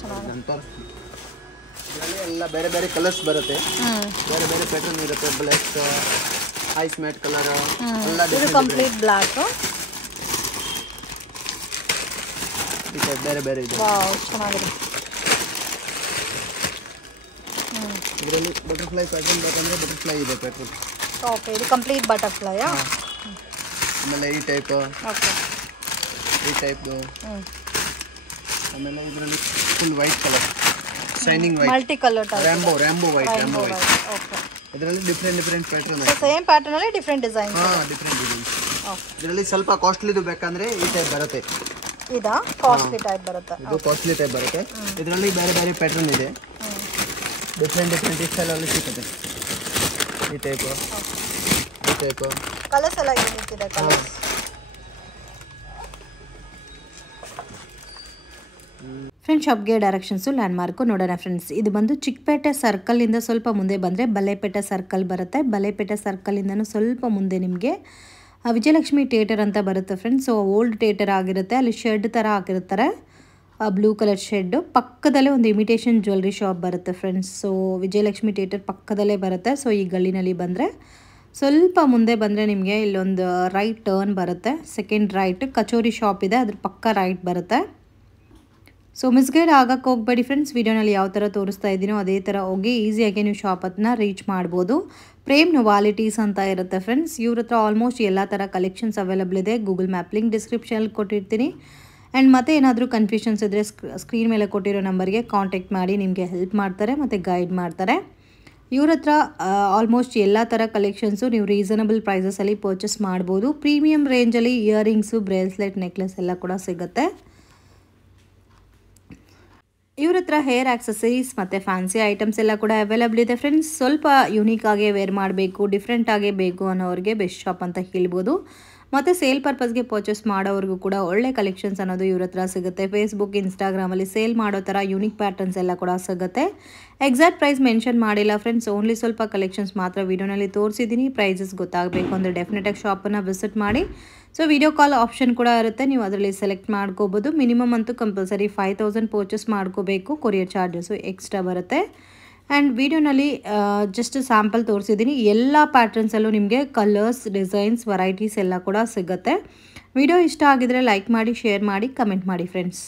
ಚೆನ್ನಾಗಿದೆ. ಇದರಲ್ಲಿ ಎಲ್ಲ ಬೇರೆ ಬೇರೆ ಕಲರ್ಸ್ ಬರುತ್ತೆ, ಬೇರೆ ಬೇರೆ ಪ್ಯಾಟರ್ನ್ ಇರುತ್ತೆ. ಬ್ಲಾಕ್, ಐಸ್ ಮ್ಯಾಟ್ ಕಲರ್ ಎಲ್ಲ. ಇದು ಕಂಪ್ಲೀಟ್ ಬ್ಲಾಕ್. ಬೇರೆ ಬೇರೆ ಇದೆ. ವಾವ್, ಚೆನ್ನಾಗಿದೆ. ಇದರಲ್ಲಿ ಬಟರ್ಫ್ಲೈ ಪ್ಯಾಟರ್ನ್ ಬೇಕಂದ್ರೆ ಬಟರ್ಫ್ಲೈ ಇದೆ ಪ್ಯಾಟರ್ನ್. ಓಕೆ, ಇದು ಕಂಪ್ಲೀಟ್ ಬಟರ್ಫ್ಲೈ. ಆಮೇಲೆ ಈ ಟೈಪ್, ಓಕೆ, ಈ ಟೈಪ್. ಆಮೇಲೆ ಇದರಲ್ಲಿ full white colour, shining white, multi colour type, Rambo white. Okay, ಇದರಲ್ಲಿ ಡಿಫ್ರೆಂಟ್ ಪ್ಯಾಟರ್ನ್. ಸೇಮ್ ಪ್ಯಾಟರ್ನ್ ಅಲ್ಲಿ ಡಿಫ್ರೆಂಟ್ ಡಿಸೈನ್. Different designs. ಇದರಲ್ಲಿ ಸ್ವಲ್ಪ ಕಾಸ್ಟ್ಲಿದು ಬೇಕಂದ್ರೆ ಈ ಟೈಪ್ ಬರುತ್ತೆ. ಇದಾ ಕಾಸ್ಟ್ಲಿ ಟೈಪ್ ಬರುತ್ತೆ? ಇದು ಕಾಸ್ಟ್ಲಿ ಟೈಪ್ ಬರುತ್ತೆ. ಇದರಲ್ಲಿ ಬೇರೆ ಬೇರೆ ಪ್ಯಾಟರ್ನ್ ಇದೆ, ಡಿಫ್ರೆಂಟ್ ಸ್ಟೈಲ್ ಅಲ್ಲಿ ಸಿಗುತ್ತೆ. ಈ ಟೈಪ್, ಈ ಟೈಪ್. ಕಲರ್ಸ್ ಎಲ್ಲ ಯೂನಿಕ್ ಇದೆ. ಕಲರ್ಸ್ ಫ್ರೆಂಡ್ಸ್, ಶಾಪ್ಗೆ ಡೈರೆಕ್ಷನ್ಸು ಲ್ಯಾಂಡ್ಮಾರ್ಕು ನೋಡೋಣ ಫ್ರೆಂಡ್ಸ್. ಇದು ಬಂದು ಚಿಕ್ಕಪೇಟೆ ಸರ್ಕಲಿಂದ ಸ್ವಲ್ಪ ಮುಂದೆ ಬಂದರೆ ಬಲೇಪೇಟೆ ಸರ್ಕಲ್ ಬರುತ್ತೆ. ಬಲೇಪೇಟೆ ಸರ್ಕಲಿಂದನೂ ಸ್ವಲ್ಪ ಮುಂದೆ ನಿಮಗೆ ವಿಜಯಲಕ್ಷ್ಮಿ ಥಿಯೇಟರ್ ಅಂತ ಬರುತ್ತೆ ಫ್ರೆಂಡ್ಸ್. ಸೊ ಓಲ್ಡ್ ಥಿಯೇಟರ್ ಆಗಿರುತ್ತೆ, ಅಲ್ಲಿ ಶೆಡ್ ಥರ ಹಾಕಿರ್ತಾರೆ, ಬ್ಲೂ ಕಲರ್ ಶೆಡ್ಡು. ಪಕ್ಕದಲ್ಲೇ ಒಂದು ಇಮಿಟೇಷನ್ ಜ್ಯುವೆಲ್ರಿ ಶಾಪ್ ಬರುತ್ತೆ ಫ್ರೆಂಡ್ಸ್. ಸೊ ವಿಜಯಲಕ್ಷ್ಮಿ ಥಿಯೇಟರ್ ಪಕ್ಕದಲ್ಲೇ ಬರುತ್ತೆ. ಸೊ ಈ ಗಲ್ಲಿನಲ್ಲಿ ಬಂದರೆ ಸ್ವಲ್ಪ ಮುಂದೆ ಬಂದರೆ ನಿಮಗೆ ಇಲ್ಲೊಂದು ರೈಟ್ ಟರ್ನ್ ಬರುತ್ತೆ, ಸೆಕೆಂಡ್ ರೈಟ್. ಕಚೋರಿ ಶಾಪ್ ಇದೆ, ಅದ್ರ ಪಕ್ಕ ರೈಟ್ ಬರುತ್ತೆ. ಸೊ ಮಿಸ್ಗೈಡ್ ಆಗಕ್ಕೆ ಹೋಗಬೇಡಿ ಫ್ರೆಂಡ್ಸ್. ವೀಡಿಯೋನಲ್ಲಿ ಯಾವ ಥರ ತೋರಿಸ್ತಾ ಇದ್ದೀನೋ ಅದೇ ಥರ ಹೋಗಿ ಈಸಿಯಾಗಿ ನೀವು ಶಾಪನ್ನು ರೀಚ್ ಮಾಡ್ಬೋದು. ಪ್ರೇಮ್ ನೊವಾಲಿಟೀಸ್ ಅಂತ ಇರುತ್ತೆ ಫ್ರೆಂಡ್ಸ್. ಇವ್ರ ಹತ್ರ ಆಲ್ಮೋಸ್ಟ್ ಎಲ್ಲ ಥರ ಕಲೆಕ್ಷನ್ಸ್ ಅವೈಲಬಲ್ ಇದೆ. ಗೂಗಲ್ ಮ್ಯಾಪ್ ಲಿಂಕ್ ಡಿಸ್ಕ್ರಿಪ್ಷನಲ್ಲಿ ಕೊಟ್ಟಿರ್ತೀನಿ. ಆ್ಯಂಡ್ ಮತ್ತೆ ಏನಾದರೂ ಕನ್ಫ್ಯೂಷನ್ಸ್ ಇದ್ದರೆ ಸ್ಕ್ರೀನ್ ಮೇಲೆ ಕೊಟ್ಟಿರೋ ನಂಬರ್ಗೆ ಕಾಂಟ್ಯಾಕ್ಟ್ ಮಾಡಿ ನಿಮಗೆ ಹೆಲ್ಪ್ ಮಾಡ್ತಾರೆ ಮತ್ತು ಗೈಡ್ ಮಾಡ್ತಾರೆ. ಇವ್ರ ಹತ್ರ ಆಲ್ಮೋಸ್ಟ್ ಎಲ್ಲ ಥರ ಕಲೆಕ್ಷನ್ಸು ನೀವು ರೀಸನಬಲ್ ಪ್ರೈಸಸಲ್ಲಿ ಪರ್ಚೇಸ್ ಮಾಡ್ಬೋದು. ಪ್ರೀಮಿಯಮ್ ರೇಂಜಲ್ಲಿ ಇಯರಿಂಗ್ಸು, ಬ್ರೇಸ್ಲೆಟ್, ನೆಕ್ಲೆಸ್ ಎಲ್ಲ ಕೂಡ ಸಿಗುತ್ತೆ. ಇವ್ರ ಹತ್ರ ಹೇರ್ ಆಕ್ಸೆಸರೀಸ್ ಮತ್ತು ಫ್ಯಾನ್ಸಿ ಐಟಮ್ಸ್ ಎಲ್ಲ ಕೂಡ ಅವೈಲಬಲ್ ಇದೆ ಫ್ರೆಂಡ್ಸ್. ಸ್ವಲ್ಪ ಯೂನಿಕಾಗಿ ವೇರ್ ಮಾಡಬೇಕು, ಡಿಫ್ರೆಂಟಾಗೇ ಬೇಕು ಅನ್ನೋರಿಗೆ ಬೆಸ್ಟ್ ಶಾಪ್ ಅಂತ ಹೇಳ್ಬೋದು. ಮತ್ತು ಸೇಲ್ ಪರ್ಪಸ್ಗೆ ಪರ್ಚೇಸ್ ಮಾಡೋವ್ರಿಗೂ ಕೂಡ ಒಳ್ಳೆ ಕಲೆಕ್ಷನ್ಸ್ ಅನ್ನೋದು ಇವ್ರ ಹತ್ರ ಸಿಗುತ್ತೆ. ಫೇಸ್ಬುಕ್, ಇನ್ಸ್ಟಾಗ್ರಾಮಲ್ಲಿ ಸೇಲ್ ಮಾಡೋ ಥರ ಯೂನಿಕ್ ಪ್ಯಾಟರ್ನ್ಸ್ ಎಲ್ಲ ಕೂಡ ಸಿಗುತ್ತೆ. ಎಕ್ಸಾಕ್ಟ್ ಪ್ರೈಸ್ ಮೆನ್ಷನ್ ಮಾಡಿಲ್ಲ ಫ್ರೆಂಡ್ಸ್, ಓನ್ಲಿ ಸ್ವಲ್ಪ ಕಲೆಕ್ಷನ್ಸ್ ಮಾತ್ರ ವೀಡಿಯೋನಲ್ಲಿ ತೋರಿಸಿದ್ದೀನಿ. ಪ್ರೈಸಸ್ ಗೊತ್ತಾಗಬೇಕು ಅಂದರೆ ಡೆಫಿನೆಟಾಗಿ ಶಾಪನ್ನು ವಿಸಿಟ್ ಮಾಡಿ. ಸೊ ವಿಡಿಯೋ ಕಾಲ್ ಆಪ್ಷನ್ ಕೂಡ ಇರುತ್ತೆ, ನೀವು ಅದರಲ್ಲಿ ಸೆಲೆಕ್ಟ್ ಮಾಡ್ಕೋಬೋದು. ಮಿನಿಮಮ್ ಅಂತೂ ಕಂಪಲ್ಸರಿ 5000 ಪರ್ಚೇಸ್ ಮಾಡ್ಕೋಬೇಕು. ಕೊರಿಯರ್ ಚಾರ್ಜಸ್ಸು ಎಕ್ಸ್ಟ್ರಾ ಬರುತ್ತೆ. ಆ್ಯಂಡ್ ವಿಡಿಯೋನಲ್ಲಿ ಜಸ್ಟ್ ಸ್ಯಾಂಪಲ್ ತೋರಿಸಿದ್ದೀನಿ. ಎಲ್ಲ ಪ್ಯಾಟರ್ನ್ಸಲ್ಲೂ ನಿಮಗೆ ಕಲರ್ಸ್, ಡಿಸೈನ್ಸ್, ವೆರೈಟೀಸ್ ಎಲ್ಲ ಕೂಡ ಸಿಗುತ್ತೆ. ವಿಡಿಯೋ ಇಷ್ಟ ಆಗಿದರೆ ಲೈಕ್ ಮಾಡಿ, ಶೇರ್ ಮಾಡಿ, ಕಮೆಂಟ್ ಮಾಡಿ ಫ್ರೆಂಡ್ಸ್.